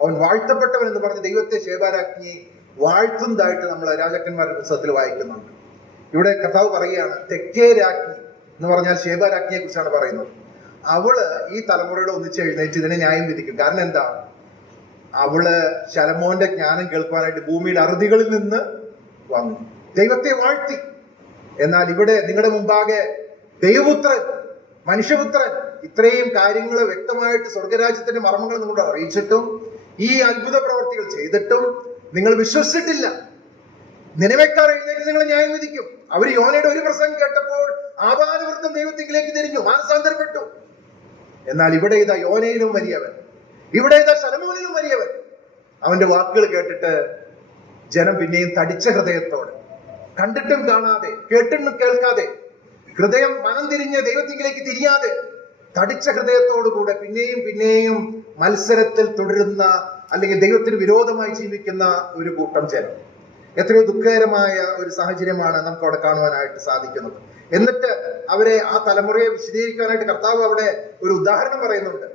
അവൻ വാഴ്ത്തപ്പെട്ടവൻ എന്ന് പറഞ്ഞ് ദൈവത്തെ ശെബാരാജ്ഞി വാഴ്ത്തുന്നതായിട്ട് നമ്മൾ രാജാക്കന്മാരുടെ പുസ്തകത്തിൽ വായിക്കുന്നുണ്ട്. ഇവിടെ കർത്താവ് പറയുകയാണ്, തെക്കേ രാജ്ഞി എന്ന് പറഞ്ഞാൽ ശെബാരാജ്ഞിയെ കുറിച്ചാണ് പറയുന്നത്. അവള് ഈ തലമുറയുടെ ഒന്നിച്ച് എഴുന്നേറ്റ് ഇതിനെ ന്യായം വിധിക്കും. കാരണം എന്താ? അവള് ശലോമോന്റെ ജ്ഞാനം കേൾക്കുവാനായിട്ട് ഭൂമിയുടെ അറുതികളിൽ നിന്ന് വന്നു, ദൈവത്തെ വാഴ്ത്തി. എന്നാൽ ഇവിടെ നിങ്ങളുടെ മുമ്പാകെ ദൈവപുത്രൻ, മനുഷ്യപുത്രൻ ഇത്രയും കാര്യങ്ങൾ വ്യക്തമായിട്ട് സ്വർഗരാജ്യത്തിന്റെ മർമ്മങ്ങൾ നിങ്ങളോട് അറിയിച്ചിട്ടും ഈ അത്ഭുത പ്രവർത്തികൾ ചെയ്തിട്ടും നിങ്ങൾ വിശ്വസിച്ചിട്ടില്ല. നിനവേക്കാർ എഴുന്നേറ്റ് നിങ്ങൾ ന്യായം വിധിക്കും. അവർ യോനയുടെ ഒരു പ്രസംഗം കേട്ടപ്പോൾ ആബാലവൃദ്ധം ദൈവത്തിലേക്ക് തിരിഞ്ഞു, മാനസാന്തരപ്പെട്ടു. എന്നാൽ ഇവിടെ ഇതാ യോനയിലും വലിയവൻ, ഇവിടെ ഇതാ ശലോമോനിലും വലിയവൻ. അവന്റെ വാക്കുകൾ കേട്ടിട്ട് ജനം പിന്നെയും തടിച്ച ഹൃദയത്തോടെ, കണ്ടിട്ടും കാണാതെ, കേട്ടിട്ടും കേൾക്കാതെ, ഹൃദയം മനം തിരിഞ്ഞ് ദൈവത്തിലേക്ക് തിരിയാതെ തടിച്ച ഹൃദയത്തോടുകൂടെ പിന്നെയും മത്സരത്തിൽ തുടരുന്ന, അല്ലെങ്കിൽ ദൈവത്തിന് വിരോധമായി ജീവിക്കുന്ന ഒരു കൂട്ടം ജനം. എത്രയോ ദുഃഖകരമായ ഒരു സാഹചര്യമാണ് നമുക്ക് അവിടെ കാണുവാനായിട്ട് സാധിക്കുന്നത്. എന്നിട്ട് അവരെ, ആ തലമുറയെ വിശദീകരിക്കാനായിട്ട് കർത്താവ് അവിടെ ഒരു ഉദാഹരണം പറയുന്നുണ്ട്.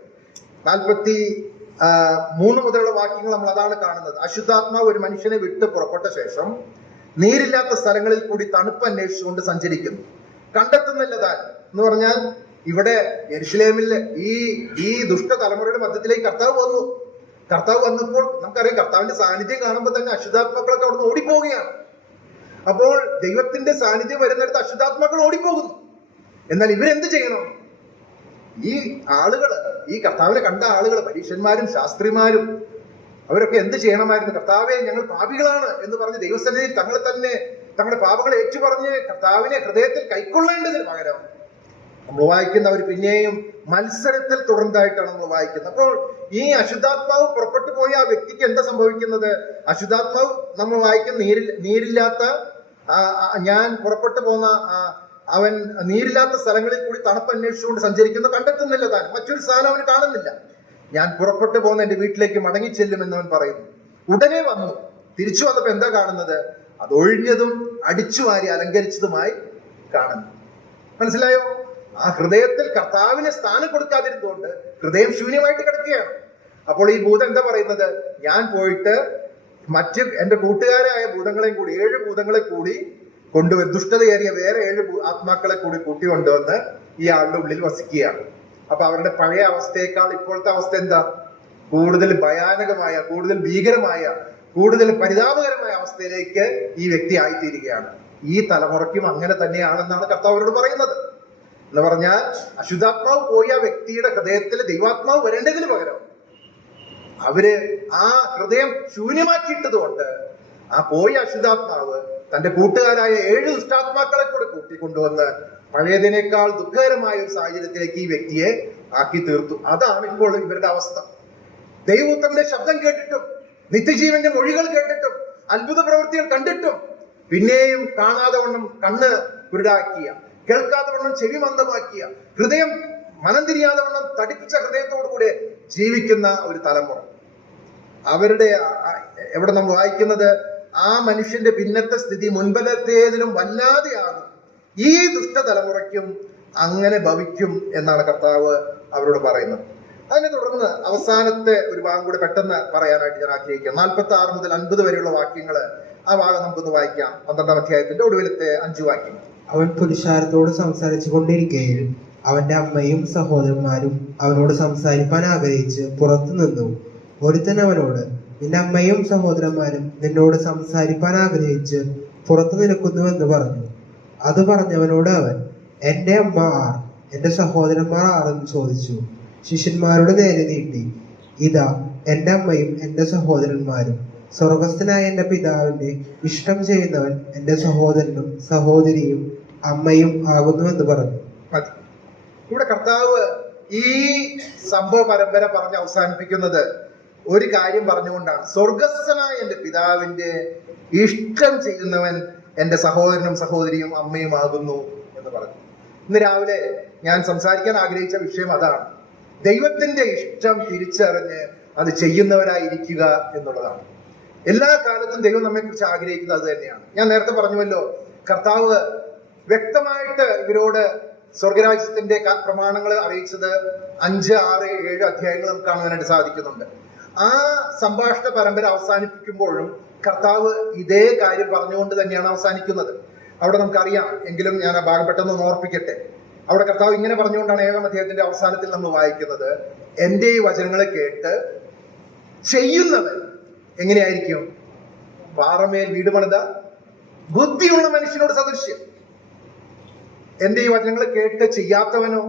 43 മുതലുള്ള വാക്യങ്ങൾ നമ്മൾ അതാണ് കാണുന്നത്. അശുദ്ധാത്മാവ് ഒരു മനുഷ്യനെ വിട്ട് പുറപ്പെട്ട ശേഷം നീരില്ലാത്ത സ്ഥലങ്ങളിൽ കൂടി തണുപ്പ് അന്വേഷിച്ചുകൊണ്ട് സഞ്ചരിക്കുന്നു, കണ്ടെത്തുന്നില്ല താൻ. എന്ന് പറഞ്ഞാൽ ഇവിടെ യെരുശലേമിൽ ഈ ദുഷ്ട തലമുറയുടെ മധ്യത്തിലേക്ക് കർത്താവ് വന്നു. കർത്താവ് വന്നപ്പോൾ നമുക്കറിയാം, കർത്താവിന്റെ സാന്നിധ്യം കാണുമ്പോൾ തന്നെ അശുദ്ധാത്മാക്കളൊക്കെ അവിടുന്ന് ഓടിപ്പോവുകയാണ്. അപ്പോൾ ദൈവത്തിന്റെ സാന്നിധ്യം വരുന്നിടത്ത് അശുദ്ധാത്മാക്കൾ ഓടിപ്പോകുന്നു. എന്നാൽ ഇവരെന്ത് ചെയ്യണം? ഈ ആളുകള്, ഈ കർത്താവിനെ കണ്ട ആളുകൾ, പരീക്ഷന്മാരും ശാസ്ത്രിമാരും, അവരൊക്കെ എന്ത് ചെയ്യണമായിരുന്നു? കർത്താവെ, ഞങ്ങൾ പാപികളാണ് എന്ന് പറഞ്ഞ് ദൈവസന്നിധിയിൽ തങ്ങളെ തന്നെ, തങ്ങളുടെ പാപങ്ങളെ ഏറ്റുപറഞ്ഞ് കർത്താവിനെ ഹൃദയത്തിൽ കൈക്കൊള്ളേണ്ടതിന് പകരം നമ്മൾ വായിക്കുന്നവർ പിന്നെയും മത്സരത്തിൽ തുടർന്നതായിട്ടാണ് നമ്മൾ വായിക്കുന്നത്. അപ്പോൾ ഈ അശുദ്ധാത്മാവ് പുറപ്പെട്ടു പോയ ആ വ്യക്തിക്ക് എന്താ സംഭവിക്കുന്നത്? അശുദ്ധാത്മാവ് നമ്മൾ വായിക്കുന്ന നീരില്ലാത്ത ഞാൻ പുറപ്പെട്ടു പോന്ന അവൻ നീരില്ലാത്ത സ്ഥലങ്ങളിൽ കൂടി തണുപ്പ് അന്വേഷിച്ചുകൊണ്ട് സഞ്ചരിക്കുന്നു, കണ്ടെത്തുന്നില്ല. താൻ മറ്റൊരു സാധനം അവന് കാണുന്നില്ല. ഞാൻ പുറപ്പെട്ടു പോകുന്ന എന്റെ വീട്ടിലേക്ക് മടങ്ങി ചെല്ലുമെന്ന് അവൻ പറയുന്നു. ഉടനെ വന്നു. തിരിച്ചു വന്നപ്പോ എന്താ കാണുന്നത്? അത് ഒഴിഞ്ഞതും അടിച്ചു വാരി അലങ്കരിച്ചതുമായി കാണുന്നു. മനസ്സിലായോ? ആ ഹൃദയത്തിൽ കർത്താവിന് സ്ഥാനം കൊടുക്കാതിരുന്നുകൊണ്ട് ഹൃദയം ശൂന്യമായിട്ട് കിടക്കുകയാണ്. അപ്പോൾ ഈ ഭൂതം എന്താ പറയുന്നത്? ഞാൻ പോയിട്ട് മറ്റ് എന്റെ കൂട്ടുകാരായ ഭൂതങ്ങളെയും കൂടി, 7 ഭൂതങ്ങളെ കൂടി കൊണ്ടുവരും, ദുഷ്ടതയേറിയ വേറെ 7 ആത്മാക്കളെ കൂടി കൂട്ടിക്കൊണ്ടുവന്ന് ഈ ആളുടെ ഉള്ളിൽ വസിക്കുകയാണ്. അപ്പൊ അവരുടെ പഴയ അവസ്ഥയേക്കാൾ ഇപ്പോഴത്തെ അവസ്ഥ എന്താ? കൂടുതൽ ഭയാനകമായ, കൂടുതൽ ഭീകരമായ, കൂടുതൽ പരിതാപകരമായ അവസ്ഥയിലേക്ക് ഈ വ്യക്തി ആയിത്തീരുകയാണ്. ഈ തലമുറയ്ക്കും അങ്ങനെ തന്നെയാണെന്നാണ് കർത്താവ് അവരോട് പറയുന്നത്. എന്ന് പറഞ്ഞാൽ അശുദ്ധാത്മാവ് പോയി ആ വ്യക്തിയുടെ ഹൃദയത്തിൽ ദൈവാത്മാവ് വരേണ്ടതിന് പകരം അവര് ആ ഹൃദയം ശൂന്യമാക്കിയിട്ടത് കൊണ്ട് ആ പോയ അശുദ്ധാത്മാവ് തന്റെ കൂട്ടുകാരായ 7 ദുഷ്ടാത്മാക്കളെ കൂടെ കൂട്ടിക്കൊണ്ടുവന്ന് പഴയതിനേക്കാൾ ദുഃഖകരമായ ഒരു സാഹചര്യത്തിലേക്ക് ഈ വ്യക്തിയെ ആക്കി തീർത്തു. അതാണ് ഇപ്പോൾ ഇവരുടെ അവസ്ഥ. ദൈവപുത്രന്റെ ശബ്ദം കേട്ടിട്ടും, നിത്യജീവന്റെ മൊഴികൾ കേട്ടിട്ടും, അത്ഭുത പ്രവൃത്തികൾ കണ്ടിട്ടും പിന്നെയും കാണാതെ വണ്ണം കണ്ണ് കുരുടാക്കിയ, കേൾക്കാതെ വണ്ണം ചെവി മന്ദമാക്കിയ, ഹൃദയം മനം തിരിയാതെ വണ്ണം തടിപ്പിച്ച ഹൃദയത്തോടുകൂടെ ജീവിക്കുന്ന ഒരു തലമുറ. അവരുടെ എവിടെ നമ്മൾ വായിക്കുന്നത്? ആ മനുഷ്യന്റെ പിന്നത്തെ സ്ഥിതി മുൻപലത്തേതിലും വല്ലാതെയാകും, ഈ ദുഷ്ടതലമുറയ്ക്കും അങ്ങനെ ഭവിക്കും എന്നാണ് കർത്താവ് അവരോട് പറയുന്നത്. അതിനെ തുടർന്ന് അവസാനത്തെ ഒരു ഭാഗം കൂടെ പെട്ടെന്ന് പറയാനായിട്ട് ഞാൻ ആഗ്രഹിക്കാം. 46 മുതൽ 50 വരെയുള്ള വാക്യങ്ങള്, ആ ഭാഗം നമുക്കൊന്ന് വായിക്കാം. 12-ാം അധ്യായത്തിന്റെ ഒടുവിലത്തെ 5 വാക്യങ്ങൾ. അവൻ പുരുഷാരത്തോട് സംസാരിച്ചു കൊണ്ടിരിക്കുകയിൽ അവന്റെ അമ്മയും സഹോദരന്മാരും അവനോട് സംസാരിപ്പാൻ ആഗ്രഹിച്ച് പുറത്തു നിന്നു. ഒരുത്തൻ അവനോട്, നിന്റെ അമ്മയും സഹോദരന്മാരും നിന്നോട് സംസാരിപ്പാൻ ആഗ്രഹിച്ച് പുറത്തു നിൽക്കുന്നുവെന്ന് പറഞ്ഞു. അത് പറഞ്ഞവനോട് അവൻ, എന്റെ അമ്മ ആർ, എന്റെ സഹോദരന്മാർ ആരെന്ന് ചോദിച്ചു. ശിഷ്യന്മാരുടെ നേരെ നീട്ടി, ഇതാ എന്റെ അമ്മയും എന്റെ സഹോദരന്മാരും. സ്വർഗസ്ഥനായ എന്റെ പിതാവിന്റെ ഇഷ്ടം ചെയ്യുന്നവൻ എന്റെ സഹോദരനും സഹോദരിയും അമ്മയും ആകുന്നുവെന്ന് പറഞ്ഞു. ഇവിടെ കർത്താവ് ഈ സംഭവ പരമ്പര പറഞ്ഞ് അവസാനിപ്പിക്കുന്നത് ഒരു കാര്യം പറഞ്ഞുകൊണ്ടാണ്. സ്വർഗസ്ഥനായ എന്റെ പിതാവിന്റെ ഇഷ്ടം ചെയ്യുന്നവൻ എന്റെ സഹോദരനും സഹോദരിയും അമ്മയും ആകുന്നു എന്ന് പറഞ്ഞു. ഇന്ന് രാവിലെ ഞാൻ സംസാരിക്കാൻ ആഗ്രഹിച്ച വിഷയം അതാണ്. ദൈവത്തിന്റെ ഇഷ്ടം തിരിച്ചറിഞ്ഞ് അത് ചെയ്യുന്നവരായിരിക്കുക എന്നുള്ളതാണ്. എല്ലാ കാലത്തും ദൈവം നമ്മെ കുറിച്ച് ആഗ്രഹിക്കുന്നത് അത് തന്നെയാണ്. ഞാൻ നേരത്തെ പറഞ്ഞുവല്ലോ, കർത്താവ് വ്യക്തമായിട്ട് ഇവരോട് സ്വർഗരാജ്യത്തിന്റെ പ്രമാണങ്ങൾ അറിയിച്ചത് 5, 6, 7 അധ്യായങ്ങൾ നമുക്ക് കാണുവാനായിട്ട് സാധിക്കുന്നുണ്ട്. ആ സംഭാഷണ പരമ്പര അവസാനിപ്പിക്കുമ്പോഴും കർത്താവ് ഇതേ കാര്യം പറഞ്ഞുകൊണ്ട് തന്നെയാണ് അവസാനിക്കുന്നത്. അവിടെ നമുക്കറിയാം, എങ്കിലും ഞാൻ ആ ഭാഗം പെട്ടെന്ന് ഓർപ്പിക്കട്ടെ. അവിടെ കർത്താവ് ഇങ്ങനെ പറഞ്ഞുകൊണ്ടാണ് 7-ാം അധ്യായത്തിന്റെ അവസാനത്തിൽ നമ്മൾ വായിക്കുന്നത്, എന്റെ ഈ വചനങ്ങളെ കേട്ട് ചെയ്യുന്നവൻ എങ്ങനെയായിരിക്കും? പാറമേൽ വീട് പണിത ബുദ്ധിയുള്ള മനുഷ്യനോട് സദൃശ്യം. എന്റെ ഈ വചനങ്ങൾ കേട്ട് ചെയ്യാത്തവനോ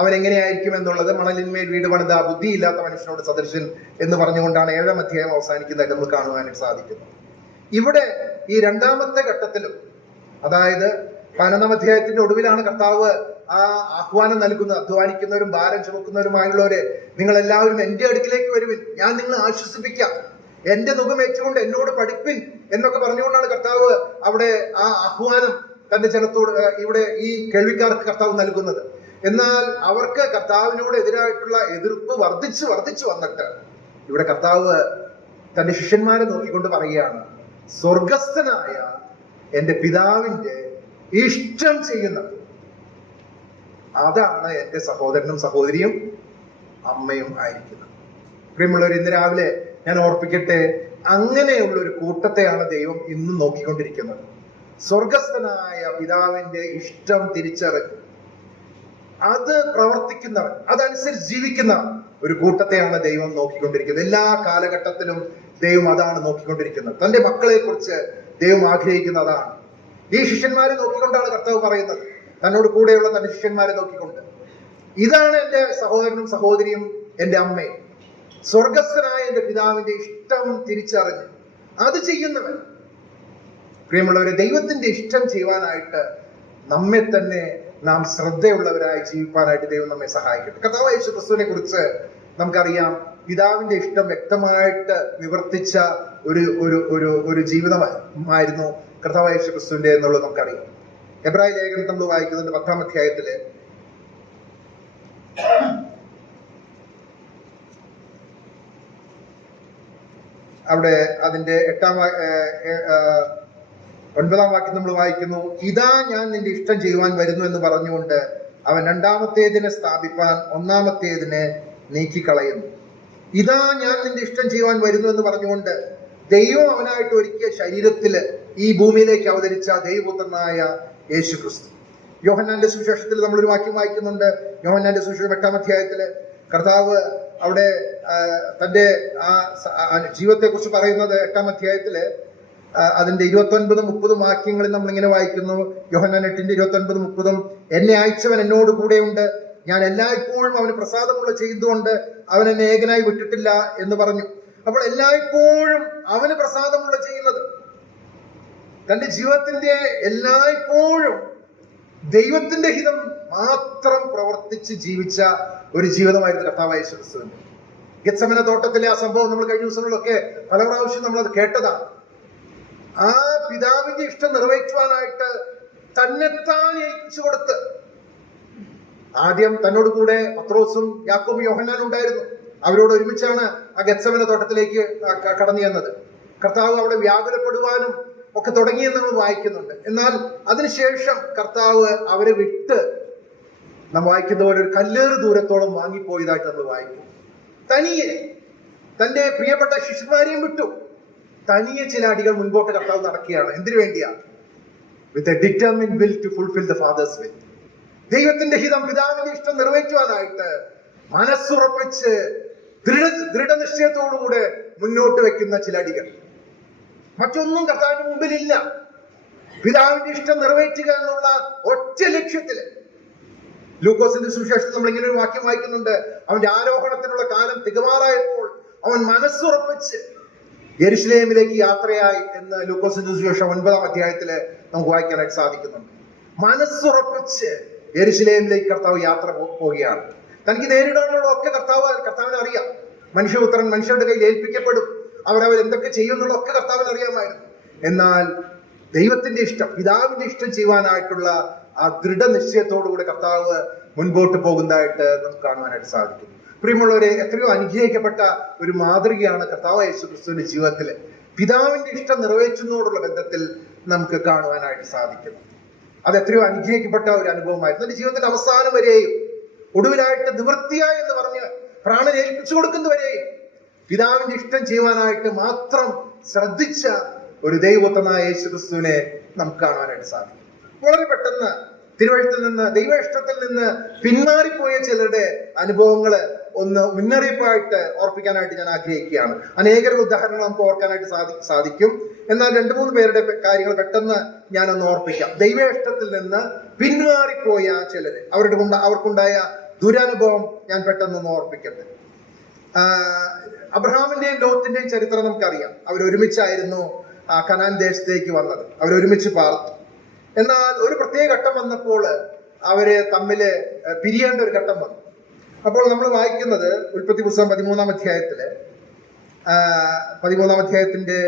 അവൻ എങ്ങനെയായിരിക്കും എന്നുള്ളത് മണലിന്മേൽ വീട് പണിത ബുദ്ധിയില്ലാത്ത മനുഷ്യനോട് സദൃശൻ എന്ന് പറഞ്ഞുകൊണ്ടാണ് 7-ാം അധ്യായം അവസാനിക്കുന്നതായിട്ട് നമ്മൾ കാണുവാനായിട്ട് സാധിക്കുന്നത്. ഇവിടെ ഈ 2ാമത്തെ ഘട്ടത്തിലും, അതായത് 11-ാം അധ്യായത്തിന്റെ ഒടുവിലാണ് കർത്താവ് ആ ആഹ്വാനം നൽകുന്നത്. അധ്വാനിക്കുന്നവരും ഭാരം ചുമക്കുന്നവരുമായുള്ളവരെ, നിങ്ങൾ എല്ലാവരും എന്റെ അടുക്കിലേക്ക് വരുവിൻ, ഞാൻ നിങ്ങളെ ആശ്വസിപ്പിക്കാം, എന്റെ മുഖം വെച്ചുകൊണ്ട് എന്നോട് പഠിപ്പിൻ എന്നൊക്കെ പറഞ്ഞുകൊണ്ടാണ് കർത്താവ് അവിടെ ആ ആഹ്വാനം തന്റെ ജനത്തോട്, ഇവിടെ ഈ കേൾവിക്കാർക്ക് കർത്താവ് നൽകുന്നത്. എന്നാൽ അവർക്ക് കർത്താവിനോട് എതിരായിട്ടുള്ള എതിർപ്പ് വർദ്ധിച്ചു വന്നിട്ട് ഇവിടെ കർത്താവ് തന്റെ ശിഷ്യന്മാരെ നോക്കിക്കൊണ്ട് പറയുകയാണ്, സ്വർഗസ്ഥനായ എന്റെ പിതാവിന്റെ ഇഷ്ടം ചെയ്യുന്നത് അതാണ് എന്റെ സഹോദരനും സഹോദരിയും അമ്മയും ആയിരിക്കുന്നത്. പ്രിയമുള്ളവർ, ഇന്ന് രാവിലെ ഞാൻ ഓർപ്പിക്കട്ടെ, അങ്ങനെയുള്ള ഒരു കൂട്ടത്തെയാണ് ദൈവം ഇന്നും നോക്കിക്കൊണ്ടിരിക്കുന്നത്. സ്വർഗസ്ഥനായ പിതാവിന്റെ ഇഷ്ടം തിരിച്ചറിഞ്ഞ് അത് പ്രവർത്തിക്കുന്നവർ, അതനുസരിച്ച് ജീവിക്കുന്നവർ, ഒരു കൂട്ടത്തെയാണ് ദൈവം നോക്കിക്കൊണ്ടിരിക്കുന്നത്. എല്ലാ കാലഘട്ടത്തിലും ദൈവം അതാണ് നോക്കിക്കൊണ്ടിരിക്കുന്നത്. തന്റെ മക്കളെ കുറിച്ച് ദൈവം ആഗ്രഹിക്കുന്ന അതാണ്. ഈ ശിഷ്യന്മാരെ നോക്കിക്കൊണ്ടാണ് കർത്താവ് പറയുന്നത്, തന്നോട് കൂടെയുള്ള തന്റെ ശിഷ്യന്മാരെ നോക്കിക്കൊണ്ട്, ഇതാണ് എന്റെ സഹോദരനും സഹോദരിയും എന്റെ അമ്മയും, സ്വർഗസ്ഥനായ എന്റെ പിതാവിന്റെ ഇഷ്ടം തിരിച്ചറിഞ്ഞ് അത് ചെയ്യുന്നവൻ. പ്രിയമുള്ളവരെ, ദൈവത്തിന്റെ ഇഷ്ടം ചെയ്യുവാനായിട്ട് നമ്മെ തന്നെ നാം ശ്രദ്ധയുള്ളവരായി ജീവിക്കാനായിട്ട് ദൈവം നമ്മെ സഹായിക്കട്ടെ. കർത്താവ് യേശു ക്രിസ്തുവിനെ കുറിച്ച് നമുക്കറിയാം, പിതാവിന്റെ ഇഷ്ടം വ്യക്തമായിട്ട് നിവർത്തിച്ച ഒരു ഒരു ഒരു ഒരു ജീവിതമായിരുന്നു കർത്താവ് യേശു ക്രിസ്തുവിന്റെ എന്നുള്ളത് നമുക്കറിയാം. എബ്രായ ലേഖനം നമ്മൾ വായിക്കുന്നുണ്ട് 10-ാം അധ്യായത്തില് അവിടെ അതിന്റെ 9-ാം വാക്യം നമ്മൾ വായിക്കുന്നു, ഇതാ ഞാൻ നിന്റെ ഇഷ്ടം ചെയ്യുവാൻ വരുന്നു എന്ന് പറഞ്ഞുകൊണ്ട് അവൻ രണ്ടാമത്തേതിനെ സ്ഥാപിപ്പാൻ ഒന്നാമത്തേതിനെ നീക്കിക്കളയുന്നു. ഇതാ ഞാൻ നിന്റെ ഇഷ്ടം ചെയ്യുവാൻ വരുന്നു എന്ന് പറഞ്ഞുകൊണ്ട് ദൈവം അവനായിട്ട് ഒരുക്കിയ ശരീരത്തില് ഈ ഭൂമിയിലേക്ക് അവതരിച്ച ദൈവപുത്രനായ യേശു ക്രിസ്തു. യോഹന്നാന്റെ സുവിശേഷത്തിൽ നമ്മളൊരു വാക്യം വായിക്കുന്നുണ്ട്. യോഹന്നാന്റെ സുവിശേഷം 8-ാം അധ്യായത്തില് കർത്താവ് അവിടെ തന്റെ ആ ജീവിതത്തെ കുറിച്ച് പറയുന്നത് 8-ാം അധ്യായത്തില് അതിന്റെ 29-30 വാക്യങ്ങളിൽ നമ്മളിങ്ങനെ വായിക്കുന്നു. യോഹന്നാൻ 8:29-30, എന്നെ അയച്ചവൻ എന്നോട് കൂടെയുണ്ട്, ഞാൻ എല്ലായ്പ്പോഴും അവന് പ്രസാദമുള്ള ചെയ്തുകൊണ്ട് അവൻ എന്നെ ഏകനായി വിട്ടിട്ടില്ല എന്ന് പറഞ്ഞു. അപ്പോൾ എല്ലായ്പ്പോഴും അവന് പ്രസാദമുള്ള ചെയ്യുന്നത്, തന്റെ ജീവിതത്തിന്റെ എല്ലായ്പ്പോഴും ദൈവത്തിന്റെ ഹിതം മാത്രം പ്രവർത്തിച്ച് ജീവിച്ച ഒരു ജീവിതമായിരുന്നു കർത്താവായ യേശു ക്രിസ്തുവിന്റെ. ഗെത്സമന തോട്ടത്തിലെ ആ സംഭവം നമ്മൾ കഴിഞ്ഞ ദിവസങ്ങളിലൊക്കെ പല പ്രാവശ്യം നമ്മളത് കേട്ടതാണ്. ആ പിതാവിന്റെ ഇഷ്ടം നിറവേറ്റുവാനായിട്ട് തന്നെത്താൻ ഏൽപ്പിച്ചു കൊടുത്ത്, ആദ്യം തന്നോട് കൂടെ പത്രോസും യാക്കോബും യോഹന്നാനും ഉണ്ടായിരുന്നു. അവരോട് ഒരുമിച്ചാണ് ആ ഗെത്സമന തോട്ടത്തിലേക്ക് കടന്നു ചെന്നത്. കർത്താവ് അവിടെ വ്യാകുലപ്പെടുവാനും ഒക്കെ തുടങ്ങിയെന്ന് നമ്മൾ വായിക്കുന്നുണ്ട്. എന്നാൽ അതിനുശേഷം കർത്താവ് അവരെ വിട്ട് നമ്മൾ വായിക്കുന്ന പോലെ ഒരു കല്ലേറ് ദൂരത്തോളം വാങ്ങിപ്പോയതായിട്ട് നമ്മൾ വായിക്കും. തനിയെ തന്റെ പ്രിയപ്പെട്ട ശിഷ്യന്മാരെയും വിട്ടു തനിയെ ചില അടികൾ മുൻപോട്ട് കർത്താവ് നടക്കുകയാണ്. എന്തിനു വേണ്ടിയാണ്? With a determined will to fulfil the father's will. ദൈവത്തിന്റെ ഹിതം, പിതാവിന്റെ ഇഷ്ടം നിറവേറ്റുവാനായിട്ട് മനസ്സുറപ്പിച്ച് ദൃഢനിശ്ചയത്തോടുകൂടെ മുന്നോട്ട് വെക്കുന്ന ചില അടികൾ. മറ്റൊന്നും കർത്താവിന്റെ മുമ്പിലില്ല. പിതാവിന്റെ ഇഷ്ടം നിറവേറ്റുക എന്നുള്ള ഒറ്റ ലക്ഷ്യത്തില്. ലൂക്കോസിന്റെ സുവിശേഷത്തിൽ നമ്മൾ ഇങ്ങനെ ഒരു വാക്യം വായിക്കുന്നുണ്ട്, അവന്റെ ആരോഹണത്തിനുള്ള കാലം തികമാറായപ്പോൾ അവൻ മനസ്സുറപ്പിച്ച് യെരുശലേമിലേക്ക് യാത്രയായി എന്ന് ലൂക്കോസിന്റെ സുവിശേഷം 9-ാം അധ്യായത്തില് നമുക്ക് വായിക്കാനായിട്ട് സാധിക്കുന്നുണ്ട്. മനസ്സുറപ്പിച്ച് യെരുശലേമിലേക്ക് കർത്താവ് യാത്ര പോവുകയാണ്. തനിക്ക് നേരിടാനുള്ള ഒക്കെ കർത്താവിന് അറിയാം. മനുഷ്യപുത്രൻ മനുഷ്യരുടെ കയ്യിൽ ഏൽപ്പിക്കപ്പെടും, അവരവർ എന്തൊക്കെ ചെയ്യുന്നുള്ള ഒക്കെ കർത്താവിന് അറിയാമായിരുന്നു. എന്നാൽ ദൈവത്തിന്റെ ഇഷ്ടം, പിതാവിന്റെ ഇഷ്ടം ചെയ്യുവാനായിട്ടുള്ള ആ ദൃഢനിശ്ചയത്തോടുകൂടി കർത്താവ് മുൻപോട്ട് പോകുന്നതായിട്ട് നമുക്ക് കാണുവാനായിട്ട് സാധിക്കും. പ്രിയമുള്ളവരെ, എത്രയോ അനുഗ്രഹിക്കപ്പെട്ട ഒരു മാതൃകയാണ് കർത്താവ് യേശു ക്രിസ്തുവിന്റെ ജീവിതത്തില് പിതാവിന്റെ ഇഷ്ടം നിറവേറ്റുന്നതോടുള്ള ബന്ധത്തിൽ നമുക്ക് കാണുവാനായിട്ട് സാധിക്കുന്നു. അത് എത്രയോ അനുഗ്രഹിക്കപ്പെട്ട ഒരു അനുഭവമായിരുന്നു. എന്റെ ജീവിതത്തിന്റെ അവസാനം വരെയും, ഒടുവിലായിട്ട് നിവൃത്തിയായി എന്ന് പറഞ്ഞ് പ്രാണൻ ഏൽപ്പിച്ചു കൊടുക്കുന്നവരെയും പിതാവിന്റെ ഇഷ്ടം ചെയ്യുവാനായിട്ട് മാത്രം ശ്രദ്ധിച്ച ഒരു ദൈവപുത്രനായ യേശു ക്രിസ്തുവിനെ നമുക്ക് കാണുവാനായിട്ട് സാധിക്കും. വളരെ പെട്ടെന്ന് തിരുവഴുത്തിൽ നിന്ന്, ദൈവ ഇഷ്ടത്തിൽ നിന്ന് പിന്മാറിപ്പോയ ചിലരുടെ അനുഭവങ്ങള് ഒന്ന് മുന്നറിയിപ്പായിട്ട് ഓർപ്പിക്കാനായിട്ട് ഞാൻ ആഗ്രഹിക്കുകയാണ്. അനേകരുടെ ഉദാഹരണങ്ങൾ നമുക്ക് ഓർക്കാനായിട്ട് സാധിക്കും. എന്നാൽ 2-3 പേരുടെ കാര്യങ്ങൾ പെട്ടെന്ന് ഞാനൊന്ന് ഓർപ്പിക്കാം. ദൈവ ഇഷ്ടത്തിൽ നിന്ന് പിന്മാറിപ്പോയ ചിലര്, അവർക്കുണ്ടായ ദുരനുഭവം ഞാൻ പെട്ടെന്നൊന്ന് ഓർപ്പിക്കട്ടെ. അബ്രഹാമിന്റെയും ലോത്തിന്റെയും ചരിത്രം നമുക്കറിയാം. അവരൊരുമിച്ചായിരുന്നു കനാൻ ദേശത്തേക്ക് വന്നത്, അവരൊരുമിച്ച് പാർത്തു. എന്നാൽ ഒരു പ്രത്യേക ഘട്ടം വന്നപ്പോൾ അവര് തമ്മില് പിരിയേണ്ട ഒരു ഘട്ടം വന്നു. അപ്പോൾ നമ്മൾ വായിക്കുന്നത് ഉൽപ്പത്തി പുസ്തകം 13-ാം അധ്യായത്തില് 13-ാം അധ്യായത്തിന്റെ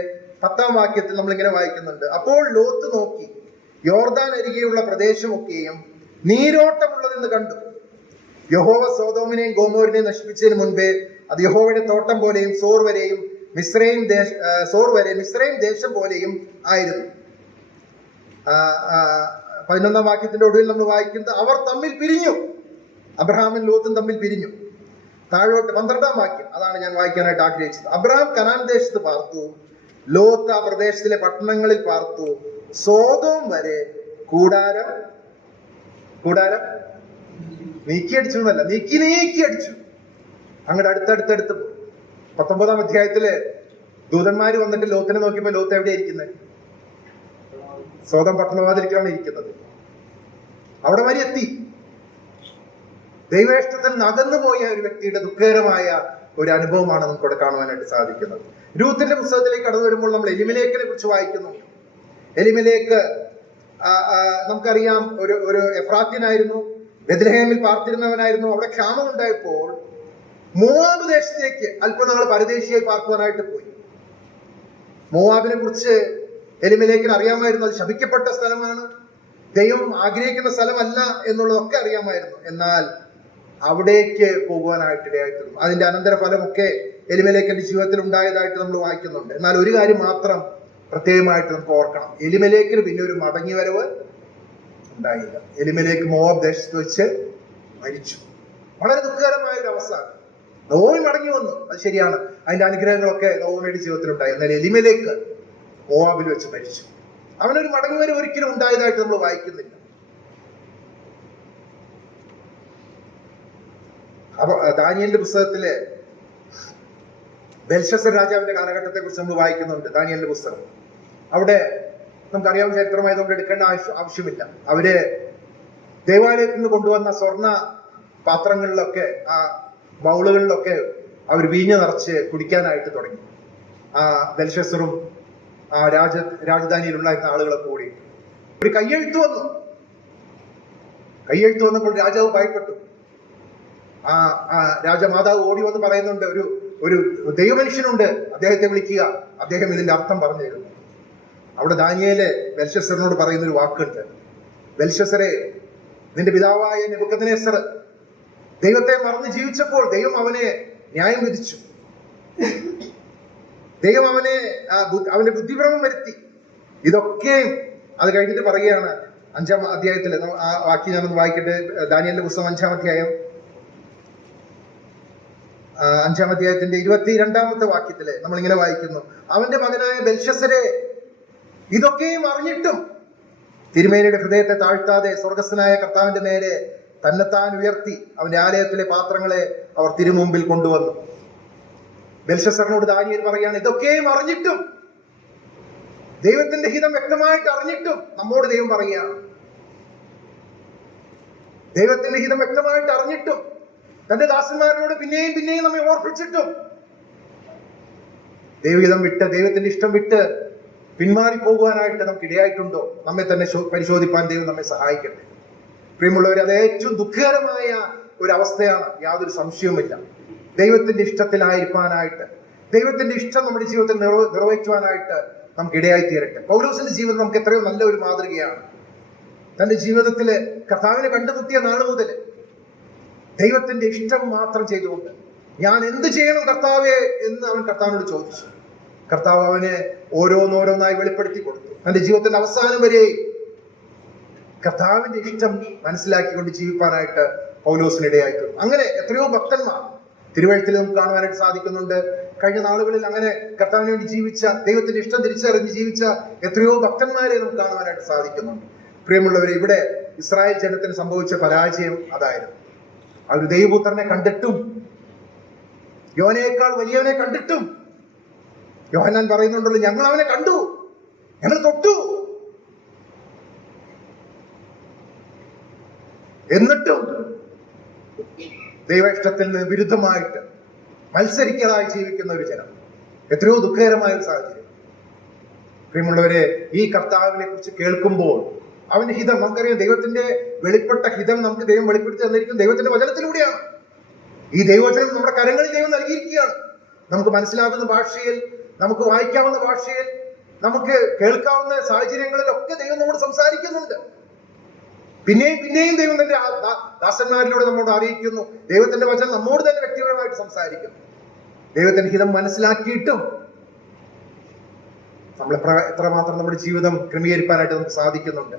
10-ാം വാക്യത്തിൽ നമ്മളിങ്ങനെ വായിക്കുന്നുണ്ട്, അപ്പോൾ ലോത്ത് നോക്കി യോർദാൻ അരികെയുള്ള പ്രദേശമൊക്കെയും നീരോട്ടമുള്ളതെന്ന് കണ്ടു. യഹോവ സോദോമിനെയും ഗോമോരിനെയും നശിപ്പിച്ചതിന് മുൻപേ അത് യഹോവയുടെ തോട്ടം പോലെയും സോർ വരെ മിസ്രൈം ദേശം പോലെയും ആയിരുന്നു. 11-ാം വാക്യത്തിന്റെ ഒടുവിൽ നമ്മൾ വായിക്കുന്നത്, അവർ തമ്മിൽ പിരിഞ്ഞു. അബ്രഹാമും ലോത്തും തമ്മിൽ പിരിഞ്ഞു. താഴോട്ട് 12-ാം വാക്യം, അതാണ് ഞാൻ വായിക്കാനായിട്ട് ആഗ്രഹിച്ചത്. അബ്രഹാം കനാൻ ദേശത്ത് പാർത്തു, ലോത്ത് ആ പ്രദേശത്തിലെ പട്ടണങ്ങളിൽ പാർത്തു, സോദോം വരെ കൂടാരം നീക്കിയടിച്ചു എന്നല്ല, നീക്കി അടിച്ചു. അങ്ങോട്ട് അടുത്തടുത്തടുത്ത് 19-ാം അധ്യായത്തില് ദൂതന്മാര് വന്നിട്ട് ലോത്തിനെ നോക്കിയപ്പോ ലോത്ത് എവിടെയാ ഇരിക്കുന്നത്? സ്വതം പട്ടണവാതിലിക്കാണ് ഇരിക്കുന്നത്. അവിടെ വരെ എത്തി. ദൈവേഷ്ടത്തിൽ നകന്നു പോയ ഒരു വ്യക്തിയുടെ ദുഃഖകരമായ ഒരു അനുഭവമാണ് നമുക്കിവിടെ കാണുവാനായിട്ട് സാധിക്കുന്നത്. രൂത്തിന്റെ പുസ്തകത്തിലേക്ക് കടന്നു വരുമ്പോൾ നമ്മൾ എലിമലേക്കിനെ കുറിച്ച് വായിക്കുന്നു. എലിമലേക്ക് നമുക്കറിയാം, ഒരു എഫ്രാത്യനായിരുന്നു, ബെത്ലഹേമിൽ പാർത്തിരുന്നവനായിരുന്നു. അവിടെ ക്ഷാമം ഉണ്ടായപ്പോൾ മോവാബ് ദേശത്തേക്ക് അല്പനാൾ പരദേശിയായി പാർക്കുവാനായിട്ട് പോയി. മോവാബിനെ കുറിച്ച് എലിമലേക്കിന് അറിയാമായിരുന്നു. അത് ശപിക്കപ്പെട്ട സ്ഥലമാണ്, ദൈവം ആഗ്രഹിക്കുന്ന സ്ഥലമല്ല എന്നുള്ളതൊക്കെ അറിയാമായിരുന്നു. എന്നാൽ അവിടേക്ക് പോകുവാനായിട്ട് ഇടയായിത്തീർന്നു. അതിന്റെ അനന്തരഫലമൊക്കെ എലിമലേക്കിന്റെ ജീവിതത്തിൽ ഉണ്ടായതായിട്ട് നമ്മൾ വായിക്കുന്നുണ്ട്. എന്നാൽ ഒരു കാര്യം മാത്രം പ്രത്യേകമായിട്ട് നമുക്ക് ഓർക്കണം. എലിമലേക്കിന് പിന്നെ ഒരു മടങ്ങി വരവ് ഉണ്ടായില്ല. എലിമലേക്ക് മോവാബ് ദേശത്ത് വെച്ച് മരിച്ചു. വളരെ ദുഃഖകരമായ ഒരു അവസ്ഥ. നവോമി മടങ്ങി വന്നു, അത് ശരിയാണ്, അതിന്റെ അനുഗ്രഹങ്ങളൊക്കെ നവോമിയുടെ ജീവിതത്തിൽ ഉണ്ടായി. എന്നാൽ എലിമലേക്ക് മോവാബിൽ വെച്ച് മരിച്ചു. അവനൊരു മടങ്ങി വരവ് ഒരിക്കലും ഉണ്ടായതായിട്ട് നമ്മൾ വായിക്കുന്നില്ല. അപ്പൊ ദാനിയേലിന്റെ പുസ്തകത്തില് ബെൽഷസ്സർ രാജാവിന്റെ കാലഘട്ടത്തെ കുറിച്ച് നമ്മൾ വായിക്കുന്നുണ്ട്. ദാനിയേലിന്റെ പുസ്തകം അവിടെ നമുക്കറിയാവുന്ന ചരിത്രമായതുകൊണ്ട് എടുക്കേണ്ട ആവശ്യമില്ല. അവര് ദേവാലയത്തിൽ നിന്ന് കൊണ്ടുവന്ന സ്വർണ്ണ പാത്രങ്ങളിലൊക്കെ, ആ ബൗളുകളിലൊക്കെ അവർ വീഞ്ഞ് നിറച്ച് കുടിക്കാനായിട്ട് തുടങ്ങി. ആ ബെൽഷസ്സറും ആ രാജധാനിയിലുണ്ടായിരുന്ന ആളുകളൊക്കെ കൂടി ഒരു കയ്യെഴുത്ത് വന്നു. കയ്യെഴുത്ത് വന്നപ്പോൾ രാജാവ് ഭയപ്പെട്ടു. ആ രാജമാതാവ് ഓടി വന്ന് പറയുന്നുണ്ട്, ഒരു ദൈവമനുഷ്യനുണ്ട്, അദ്ദേഹത്തെ വിളിക്കുക, അദ്ദേഹം ഇതിന്റെ അർത്ഥം പറഞ്ഞു തരുന്നു. അവിടെ ദാനിയേല് ബെൽഷസ്സറിനോട് പറയുന്നൊരു വാക്കുണ്ട്. ബെൽഷസ്സറെ, നിന്റെ പിതാവായ നെബൂഖദ്നേസർ ദൈവത്തെ മറന്ന് ജീവിച്ചപ്പോൾ ദൈവം അവനെ ന്യായം വിധിച്ചു. ദൈവം അവന്റെ ബുദ്ധിഭ്രമം വരുത്തി. ഇതൊക്കെ അത് കഴിഞ്ഞിട്ട് പറയുകയാണ് 5-ാം അധ്യായത്തില്. ആ വാക്യം ഞാനൊന്ന് വായിക്കട്ടെ. ദാനിയേലിന്റെ പുസ്തകം 5-ാം അധ്യായം 5-ാം അധ്യായത്തിന്റെ 22-ാമത്തെ വാക്യത്തില് നമ്മളിങ്ങനെ വായിക്കുന്നു: അവന്റെ മകനായ ബെൽഷസ്സരെ, ഇതൊക്കെയും അറിഞ്ഞിട്ടും തിരുമേനിയുടെ ഹൃദയത്തെ താഴ്ത്താതെ സ്വർഗസ്ഥനായ കർത്താവിന്റെ നേരെ തന്നെത്താൻ ഉയർത്തി അവന്റെ ആലയത്തിലെ പാത്രങ്ങളെ അവർ തിരുമുമ്പിൽ കൊണ്ടുവന്നു. ബെൽഷസ്സറിനോട് ദാനിയേൽ പറയാണ്, ഇതൊക്കെയും അറിഞ്ഞിട്ടും, ദൈവത്തിന്റെ ഹിതം വ്യക്തമായിട്ട് അറിഞ്ഞിട്ടും നമ്മോട് ദൈവം പറയുകയാണ്. ദൈവത്തിന്റെ ഹിതം വ്യക്തമായിട്ട് അറിഞ്ഞിട്ടും തന്റെ ദാസന്മാരോട് പിന്നെയും പിന്നെയും നമ്മെ ഓർപ്പിച്ചിട്ടും ദൈവഹിതം വിട്ട്, ദൈവത്തിന്റെ ഇഷ്ടം വിട്ട് പിന്മാറി പോകുവാനായിട്ട് നമുക്ക് ഇടയായിട്ടുണ്ടോ? നമ്മെ തന്നെ പരിശോധിപ്പാൻ ദൈവം നമ്മെ സഹായിക്കട്ടെ. പ്രിയമുള്ളവർ, അത് ഏറ്റവും ദുഃഖകരമായ ഒരു അവസ്ഥയാണ്, യാതൊരു സംശയവുമില്ല. ദൈവത്തിന്റെ ഇഷ്ടത്തിലായിരിക്കാനായിട്ട്, ദൈവത്തിന്റെ ഇഷ്ടം നമ്മുടെ ജീവിതത്തിൽ നിറവേറ്റുവാനായിട്ട് നമുക്ക് ഇടയായി തീരട്ടെ. പൗലോസിന്റെ ജീവിതം നമുക്ക് എത്രയോ നല്ല ഒരു മാതൃകയാണ്. തന്റെ ജീവിതത്തില് കർത്താവിനെ കണ്ടുമുട്ടിയ നാൾ മുതൽ ദൈവത്തിന്റെ ഇഷ്ടം മാത്രം ചെയ്തുകൊണ്ട്, ഞാൻ എന്ത് ചെയ്യണം കർത്താവേ എന്ന് അവൻ കർത്താവിനോട് ചോദിച്ചു. കർത്താവ് അവനെ ഓരോന്നോരോന്നായി വെളിപ്പെടുത്തി കൊടുത്തു. തന്റെ ജീവിതത്തിന്റെ അവസാനം വരെ കർത്താവിന്റെ ഇഷ്ടം മനസ്സിലാക്കിക്കൊണ്ട് ജീവിക്കാനായിട്ട് പൗലോസിനിടയായിട്ടുണ്ട്. അങ്ങനെ എത്രയോ ഭക്തന്മാർ തിരുവഴുത്തിൽ നമുക്ക് കാണുവാനായിട്ട് സാധിക്കുന്നുണ്ട്. കഴിഞ്ഞ നാളുകളിൽ അങ്ങനെ കർത്താവിന് വേണ്ടി ജീവിച്ച, ദൈവത്തിന്റെ ഇഷ്ടം തിരിച്ചറിഞ്ഞ് ജീവിച്ച എത്രയോ ഭക്തന്മാരെ നമുക്ക് കാണുവാനായിട്ട് സാധിക്കുന്നുണ്ട്. പ്രിയമുള്ളവരെ, ഇവിടെ ഇസ്രായേൽ ജനത്തിന് സംഭവിച്ച പരാജയം അതായിരുന്നു. അവർ ദൈവപുത്രനെ കണ്ടിട്ടും, യോനയേക്കാൾ വലിയവനെ കണ്ടിട്ടും, യോഹന്നാൻ പറയുന്നുണ്ടല്ലോ, ഞങ്ങൾ അവനെ കണ്ടു, ഞങ്ങൾ തൊട്ടു, എന്നിട്ടും ദൈവ ഇഷ്ടത്തിന് വിരുദ്ധമായിട്ട് മത്സരിക്കാനായി ജീവിക്കുന്ന ഒരു ജനം. എത്രയോ ദുഃഖകരമായ ഒരു സാഹചര്യം. പ്രിയമുള്ളവരെ, ഈ കർത്താവിനെ കുറിച്ച് കേൾക്കുമ്പോൾ അവന്റെ ഹിതം നമുക്കറിയാം. ദൈവത്തിന്റെ വെളിപ്പെട്ട ഹിതം നമുക്ക് ദൈവം വെളിപ്പെടുത്തി തന്നിരിക്കും ദൈവത്തിന്റെ വചനത്തിലൂടെയാണ്. ഈ ദൈവവചനം നമ്മുടെ കരങ്ങളിൽ ദൈവം നൽകിയിരിക്കുകയാണ്. നമുക്ക് മനസ്സിലാകുന്ന ഭാഷയിൽ, നമുക്ക് വായിക്കാവുന്ന ഭാഷയിൽ, നമുക്ക് കേൾക്കാവുന്ന സാഹചര്യങ്ങളിലൊക്കെ ദൈവം നമ്മോട് സംസാരിക്കുന്നുണ്ട്. പിന്നെയും പിന്നെയും ദൈവം തന്റെ ദാസന്മാരിലൂടെ നമ്മോട് അറിയിക്കുന്നു. ദൈവത്തിന്റെ വചനം നമ്മോട് തന്നെ വ്യക്തിപരമായിട്ട് സംസാരിക്കുന്നു. ദൈവത്തിന്റെ ഹിതം മനസ്സിലാക്കിയിട്ടും നമ്മൾ എത്രമാത്രം നമ്മുടെ ജീവിതം ക്രമീകരിക്കാനായിട്ട് നമുക്ക് സാധിക്കുന്നുണ്ട്.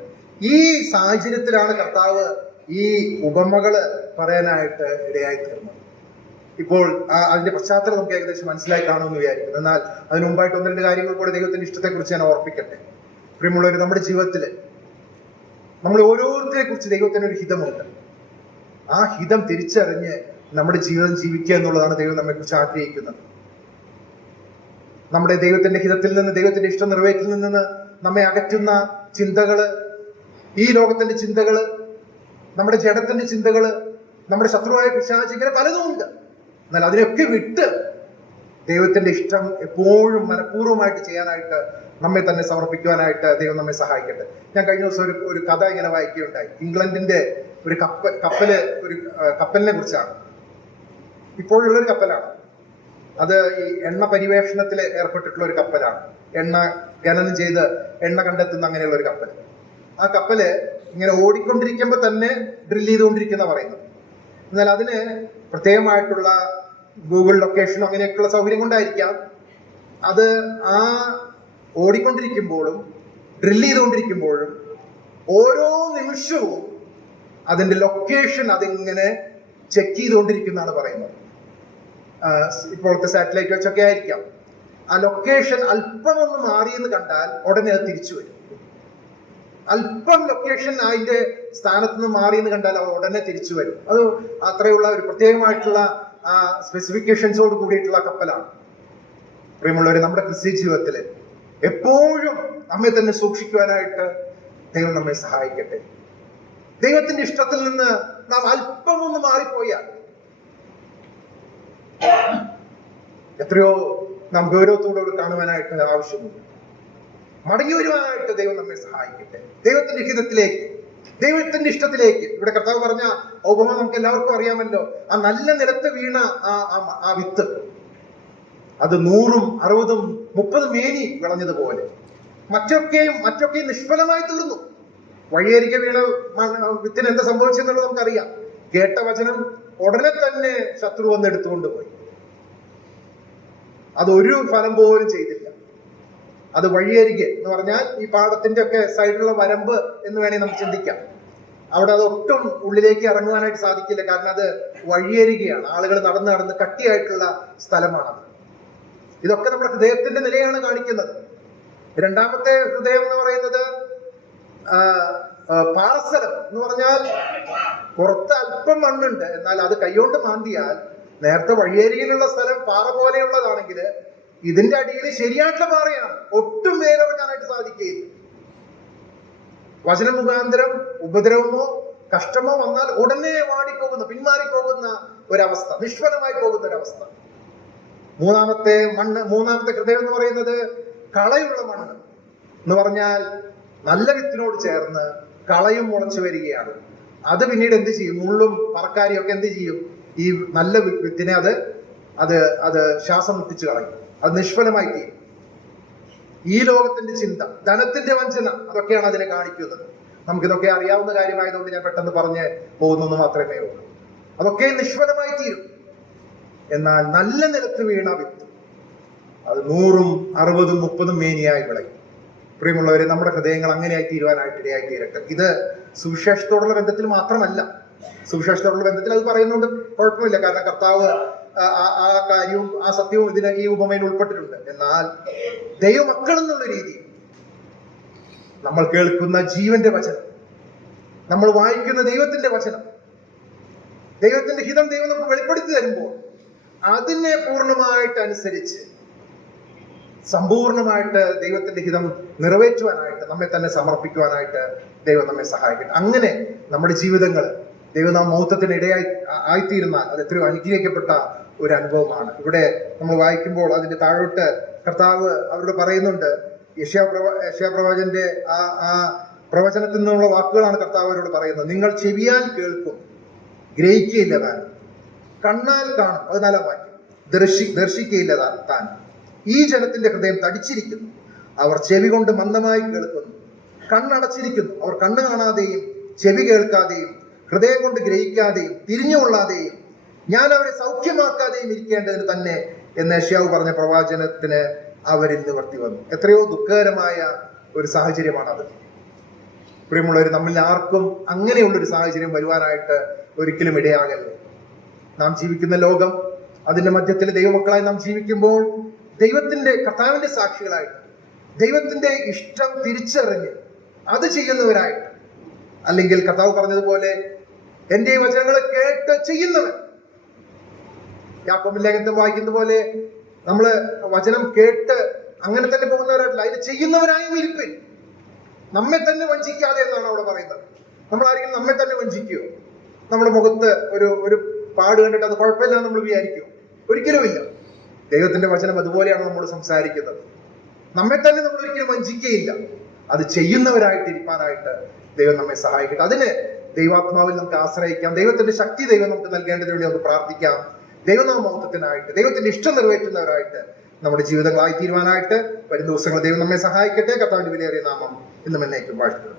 ഈ സാഹചര്യത്തിലാണ് കർത്താവ് ഈ ഉപമകള് പറയാനായിട്ട് ഇടയായി തീർന്നത്. ഇപ്പോൾ അതിന്റെ പശ്ചാത്തലം നമുക്ക് ഏകദേശം മനസ്സിലായി കാണുമെന്ന് വിചാരിക്കുന്നു. എന്നാൽ അതിന് മുമ്പായിട്ട് 1-2 കാര്യങ്ങൾ കൂടെ ദൈവത്തിന്റെ ഇഷ്ടത്തെ കുറിച്ച് ഞാൻ ഓർപ്പിക്കട്ടെ. പ്രിയമുള്ളവർ, നമ്മുടെ ജീവിതത്തില് നമ്മൾ ഓരോരുത്തരെ കുറിച്ച് ദൈവത്തിന് ഒരു ഹിതമുണ്ട്. ആ ഹിതം തിരിച്ചറിഞ്ഞ് നമ്മുടെ ജീവിതം ജീവിക്കുക എന്നുള്ളതാണ് ദൈവം നമ്മെക്കുറിച്ച് ആഗ്രഹിക്കുന്നത്. നമ്മുടെ ദൈവത്തിന്റെ ഹിതത്തിൽ നിന്ന്, ദൈവത്തിന്റെ ഇഷ്ടം നിറവേറ്റിൽ നിന്ന് നമ്മെ അകറ്റുന്ന ചിന്തകള്, ഈ ലോകത്തിന്റെ ചിന്തകള്, നമ്മുടെ ജഡത്തിന്റെ ചിന്തകള്, നമ്മുടെ ശത്രുവായ പിശാച്, ഇങ്ങനെ പലതുമുണ്ട്. എന്നാൽ അതിനൊക്കെ വിട്ട് ദൈവത്തിന്റെ ഇഷ്ടം എപ്പോഴും മനഃപൂർവ്വമായിട്ട് ചെയ്യാനായിട്ട് നമ്മെ തന്നെ സമർപ്പിക്കുവാനായിട്ട് ദൈവം നമ്മെ സഹായിക്കട്ടെ. ഞാൻ കഴിഞ്ഞ ദിവസം ഒരു കഥ ഇങ്ങനെ വായിക്കുകയുണ്ടായി. ഇംഗ്ലണ്ടിന്റെ ഒരു കപ്പലിനെ കുറിച്ചാണ്. ഇപ്പോഴുള്ളൊരു കപ്പലാണ്. അത് ഈ എണ്ണ പരിവേഷണത്തിൽ ഏർപ്പെട്ടിട്ടുള്ള ഒരു കപ്പലാണ്. എണ്ണ ഖനനം ചെയ്ത് എണ്ണ കണ്ടെത്തുന്ന അങ്ങനെയുള്ള ഒരു കപ്പൽ. ആ കപ്പല് ഇങ്ങനെ ഓടിക്കൊണ്ടിരിക്കുമ്പോൾ തന്നെ ഡ്രിൽ ചെയ്തുകൊണ്ടിരിക്കുന്ന പറയുന്നത്. എന്നാൽ അതിന് പ്രത്യേകമായിട്ടുള്ള ഗൂഗിൾ ലൊക്കേഷനോ അങ്ങനെയൊക്കെയുള്ള സൗകര്യം കൊണ്ടായിരിക്കാം അത് ആ ഓടിക്കൊണ്ടിരിക്കുമ്പോഴും ഡ്രിൽ ചെയ്തുകൊണ്ടിരിക്കുമ്പോഴും ഓരോ നിമിഷവും അതിന്റെ ലൊക്കേഷൻ അതിങ്ങനെ ചെക്ക് ചെയ്തുകൊണ്ടിരിക്കുന്നതാണ് പറയുന്നത്. ഇപ്പോഴത്തെ സാറ്റലൈറ്റ് വെച്ചൊക്കെ ആയിരിക്കാം. ആ ലൊക്കേഷൻ അല്പം ഒന്ന് മാറിയെന്ന് കണ്ടാൽ ഉടനെ അത് തിരിച്ചു വരും. അല്പം ലൊക്കേഷൻ അതിന്റെ സ്ഥാനത്ത് നിന്ന് മാറിയെന്ന് കണ്ടാൽ അത് ഉടനെ തിരിച്ചു വരും. അത് അത്രയുള്ള ഒരു പ്രത്യേകമായിട്ടുള്ള സ്പെസിഫിക്കേഷൻസോട് കൂടിയിട്ടുള്ള കപ്പലാണ്. പ്രിയമുള്ളവരെ, നമ്മുടെ ക്രിസ്ത്യ ജീവിതത്തില് എപ്പോഴും നമ്മെ തന്നെ സൂക്ഷിക്കുവാനായിട്ട് ദൈവം നമ്മെ സഹായിക്കട്ടെ. ദൈവത്തിന്റെ ഇഷ്ടത്തിൽ നിന്ന് നാം അല്പം ഒന്ന് മാറിപ്പോയാൽ എത്രയോ നാം ഗൗരവത്തോടുകൂടി കാണുവാനായിട്ട് ആവശ്യമുണ്ട്. മടങ്ങി വരുവാനായിട്ട് ദൈവം നമ്മെ സഹായിക്കട്ടെ. ദൈവത്തിന്റെ ഹിതത്തിലേക്ക്, ദൈവത്തിന്റെ ഇഷ്ടത്തിലേക്ക്. ഇവിടെ കർത്താവ് പറഞ്ഞ ഉപമ നമുക്ക് എല്ലാവർക്കും അറിയാമല്ലോ. ആ നല്ല നിലത്ത് വീണ ആ വിത്ത് അത് 100, 60, 30 മേനി വിളഞ്ഞതുപോലെ മറ്റൊക്കെയും നിഷ്ഫലമായി തീർന്നു. വഴിയരികെ വീണ വിത്തിന് എന്താ സംഭവിച്ചെന്നുള്ളത് നമുക്കറിയാം. കേട്ട വചനം ഉടനെ തന്നെ ശത്രു വന്ന് എടുത്തുകൊണ്ട് പോയി. അതൊരു ഫലം പോലും ചെയ്തില്ല. അത് വഴിയരികെ എന്ന് പറഞ്ഞാൽ ഈ പാടത്തിന്റെ ഒക്കെ സൈഡിലുള്ള വരമ്പ് എന്ന് വേണമെങ്കിൽ നമുക്ക് ചിന്തിക്കാം. അവിടെ അതൊട്ടും ഉള്ളിലേക്ക് ഇറങ്ങുവാനായിട്ട് സാധിക്കില്ല. കാരണം അത് വഴിയരികെയാണ്. ആളുകൾ നടന്ന് കട്ടിയായിട്ടുള്ള സ്ഥലമാണത്. ഇതൊക്കെ നമ്മുടെ ഹൃദയത്തിന്റെ നിലയാണ് കാണിക്കുന്നത്. രണ്ടാമത്തെ ഹൃദയം എന്ന് പറയുന്നത് പാർസലം എന്ന് പറഞ്ഞാൽ പുറത്ത് അല്പം മണ്ണുണ്ട്, എന്നാൽ അത് കൈകൊണ്ട് മാന്തിയാൽ നേരത്തെ വഴിയരികിലുള്ള സ്ഥലം പാറ പോലെയുള്ളതാണെങ്കിൽ ഇതിന്റെ അടിയിൽ ശരിയായിട്ടുള്ള പാറയാണ്. ഒട്ടും വേരിറങ്ങാനായിട്ട് സാധിക്കുകയില്ല. വചന മുഖാന്തരം ഉപദ്രവമോ കഷ്ടമോ വന്നാൽ ഉടനെ പിന്മാറിപ്പോകുന്ന ഒരവസ്ഥ, നിഷ്ഫലമായി പോകുന്ന ഒരവസ്ഥ. മൂന്നാമത്തെ ഹൃദയം എന്ന് പറയുന്നത് കളയുള്ള മണ്ണ് എന്ന് പറഞ്ഞാൽ നല്ല വിത്തിനോട് ചേർന്ന് കളയും മുളച്ചു വരികയാണ്. അത് പിന്നീട് എന്ത് ചെയ്യും? മുള്ളും പറക്കാരിയും ഒക്കെ എന്ത് ചെയ്യും? ഈ നല്ല വിത്തിനെ അത് ശ്വാസം മുട്ടിച്ചു കളയും. അത് നിഷ്ഫലമായി തീരും. ഈ ലോകത്തിന്റെ ചിന്ത, ധനത്തിന്റെ വഞ്ചന, അതൊക്കെയാണ് അതിനെ കാണിക്കുന്നത്. നമുക്കിതൊക്കെ അറിയാവുന്ന കാര്യമായതുകൊണ്ട് ഞാൻ പെട്ടെന്ന് പറഞ്ഞ് പോകുന്നു മാത്രമേ ഉള്ളൂ. അതൊക്കെ നിഷ്ഫലമായി തീരും. എന്നാൽ നല്ല നിലത്ത് വീണ വിത്ത് അത് 100, 60, 30 മേനിയായി വിളയും. പ്രിയമുള്ളവരെ, നമ്മുടെ ഹൃദയങ്ങൾ അങ്ങനെയായി തീരുവാനായിട്ട് ഇടയായി തീരട്ടെ. ഇത് സുവിശേഷത്തോടുള്ള ബന്ധത്തിൽ മാത്രമല്ല. സുവിശേഷത്തോടുള്ള ബന്ധത്തിൽ അത് പറയുന്നുണ്ട്, കുഴപ്പമില്ല. കാരണം കർത്താവ് ആ കാര്യവും ആ സത്യവും ഈ ഉപമയിൽ ഉൾപ്പെട്ടിട്ടുണ്ട്. എന്നാൽ ദൈവമക്കൾ എന്നുള്ള രീതിയിൽ നമ്മൾ കേൾക്കുന്ന ജീവന്റെ വചനം, നമ്മൾ വായിക്കുന്ന ദൈവത്തിന്റെ വചനം, ദൈവത്തിന്റെ ഹിതം ദൈവം നമുക്ക് വെളിപ്പെടുത്തി തരുമ്പോൾ അതിനെ പൂർണ്ണമായിട്ട് അനുസരിച്ച് സമ്പൂർണമായിട്ട് ദൈവത്തിന്റെ ഹിതം നിറവേറ്റുവാനായിട്ട് നമ്മെ തന്നെ സമർപ്പിക്കുവാനായിട്ട് ദൈവം നമ്മെ സഹായിക്കട്ടെ. അങ്ങനെ നമ്മുടെ ജീവിതങ്ങൾ ദൈവനാമ മഹത്വത്തിന് ആയിത്തീരുന്നാൽ അത് എത്രയോ അനുഗ്രഹിക്കപ്പെട്ട ഒരു അനുഭവമാണ്. ഇവിടെ നമ്മൾ വായിക്കുമ്പോൾ അതിന്റെ താഴോട്ട് കർത്താവ് അവരോട് പറയുന്നുണ്ട്. യെശയ്യാ പ്രവാചകന്റെ ആ പ്രവചനത്തിൽ നിന്നുള്ള വാക്കുകളാണ് കർത്താവ് അവരോട് പറയുന്നത്. നിങ്ങൾ ചെവിയാൽ കേൾക്കും, ഗ്രഹിക്കുകയില്ല താൻ, കണ്ണാൽ കാണും, അത് നല്ല വാക്യം, ദർശിക്കുകയില്ല താൻ. ഈ ജനത്തിന്റെ ഹൃദയം തടിച്ചിരിക്കുന്നു, അവർ ചെവി കൊണ്ട് മന്ദമായി കേൾക്കുന്നു, കണ്ണടച്ചിരിക്കുന്നു, അവർ കണ്ണ് കാണാതെയും ചെവി കേൾക്കാതെയും ഹൃദയം കൊണ്ട് ഗ്രഹിക്കാതെയും തിരിഞ്ഞുകൊള്ളാതെയും ഞാൻ അവരെ സൗഖ്യമാക്കാതെയും ഇരിക്കേണ്ടതിന് തന്നെ എന്ന് യെശയ്യാവ് പറഞ്ഞ പ്രവാചനത്തിന് അവരിൽ നിവർത്തി വന്നു. എത്രയോ ദുഃഖകരമായ ഒരു സാഹചര്യമാണത്. പ്രിയമുള്ളവർ, നമ്മിൽ ആർക്കും അങ്ങനെയുള്ളൊരു സാഹചര്യം വരുവാനായിട്ട് ഒരിക്കലും ഇടയാകല്ലേ. നാം ജീവിക്കുന്ന ലോകം, അതിന്റെ മധ്യത്തിൽ ദൈവമക്കളായി നാം ജീവിക്കുമ്പോൾ ദൈവത്തിന്റെ കർത്താവിന്റെ സാക്ഷികളായിട്ട് ദൈവത്തിന്റെ ഇഷ്ടം തിരിച്ചറിഞ്ഞ് അത് ചെയ്യുന്നവരായിട്ട്, അല്ലെങ്കിൽ കർത്താവ് പറഞ്ഞതുപോലെ എന്റെ ഈ വചനങ്ങളെ കേട്ട് ചെയ്യുന്നവൻ യാക്കോബിന്റെ ലേഖനത്തിൽ വായിക്കുന്ന പോലെ നമ്മള് വചനം കേട്ട് അങ്ങനെ തന്നെ പോകുന്നവരായിട്ടില്ല, അതിന് ചെയ്യുന്നവരായും ഇരിപ്പിൻ. നമ്മെ തന്നെ വഞ്ചിക്കാതെ എന്നാണ് അവിടെ പറയുന്നത്. നമ്മൾ ആരെങ്കിലും നമ്മെ തന്നെ വഞ്ചിക്കുവോ? നമ്മുടെ മുഖത്ത് ഒരു പാട് കണ്ടിട്ട് അത് കുഴപ്പമില്ല നമ്മൾ വിചാരിക്കുമോ? ഒരിക്കലുമില്ല. ദൈവത്തിന്റെ വചനം അതുപോലെയാണ് നമ്മോട് സംസാരിക്കുന്നത്. നമ്മെ തന്നെ നമ്മൾ ഒരിക്കലും വഞ്ചിക്കുകയില്ല. അത് ചെയ്യുന്നവരായിട്ടിരിക്കാനായിട്ട് ദൈവം നമ്മെ സഹായിക്കട്ടെ. അതിന് ദൈവാത്മാവിൽ നമുക്ക് ആശ്രയിക്കാം. ദൈവത്തിന്റെ ശക്തി ദൈവം നമുക്ക് നൽകേണ്ടതിന് വേണ്ടി നമുക്ക് പ്രാർത്ഥിക്കാം. ദൈവനാമത്വത്തിനായിട്ട്, ദൈവത്തിന്റെ ഇഷ്ടം നിറവേറ്റുന്നവരായിട്ട് നമ്മുടെ ജീവിതങ്ങളായി തീരുവാനായിട്ട് വരുന്ന ദിവസങ്ങൾ ദൈവം നമ്മെ സഹായിക്കട്ടെ. കർത്താവിന്റെ വിലയേറിയ നാമം ഇന്നും എന്നേക്കും വാഴ്ത്തുന്നു.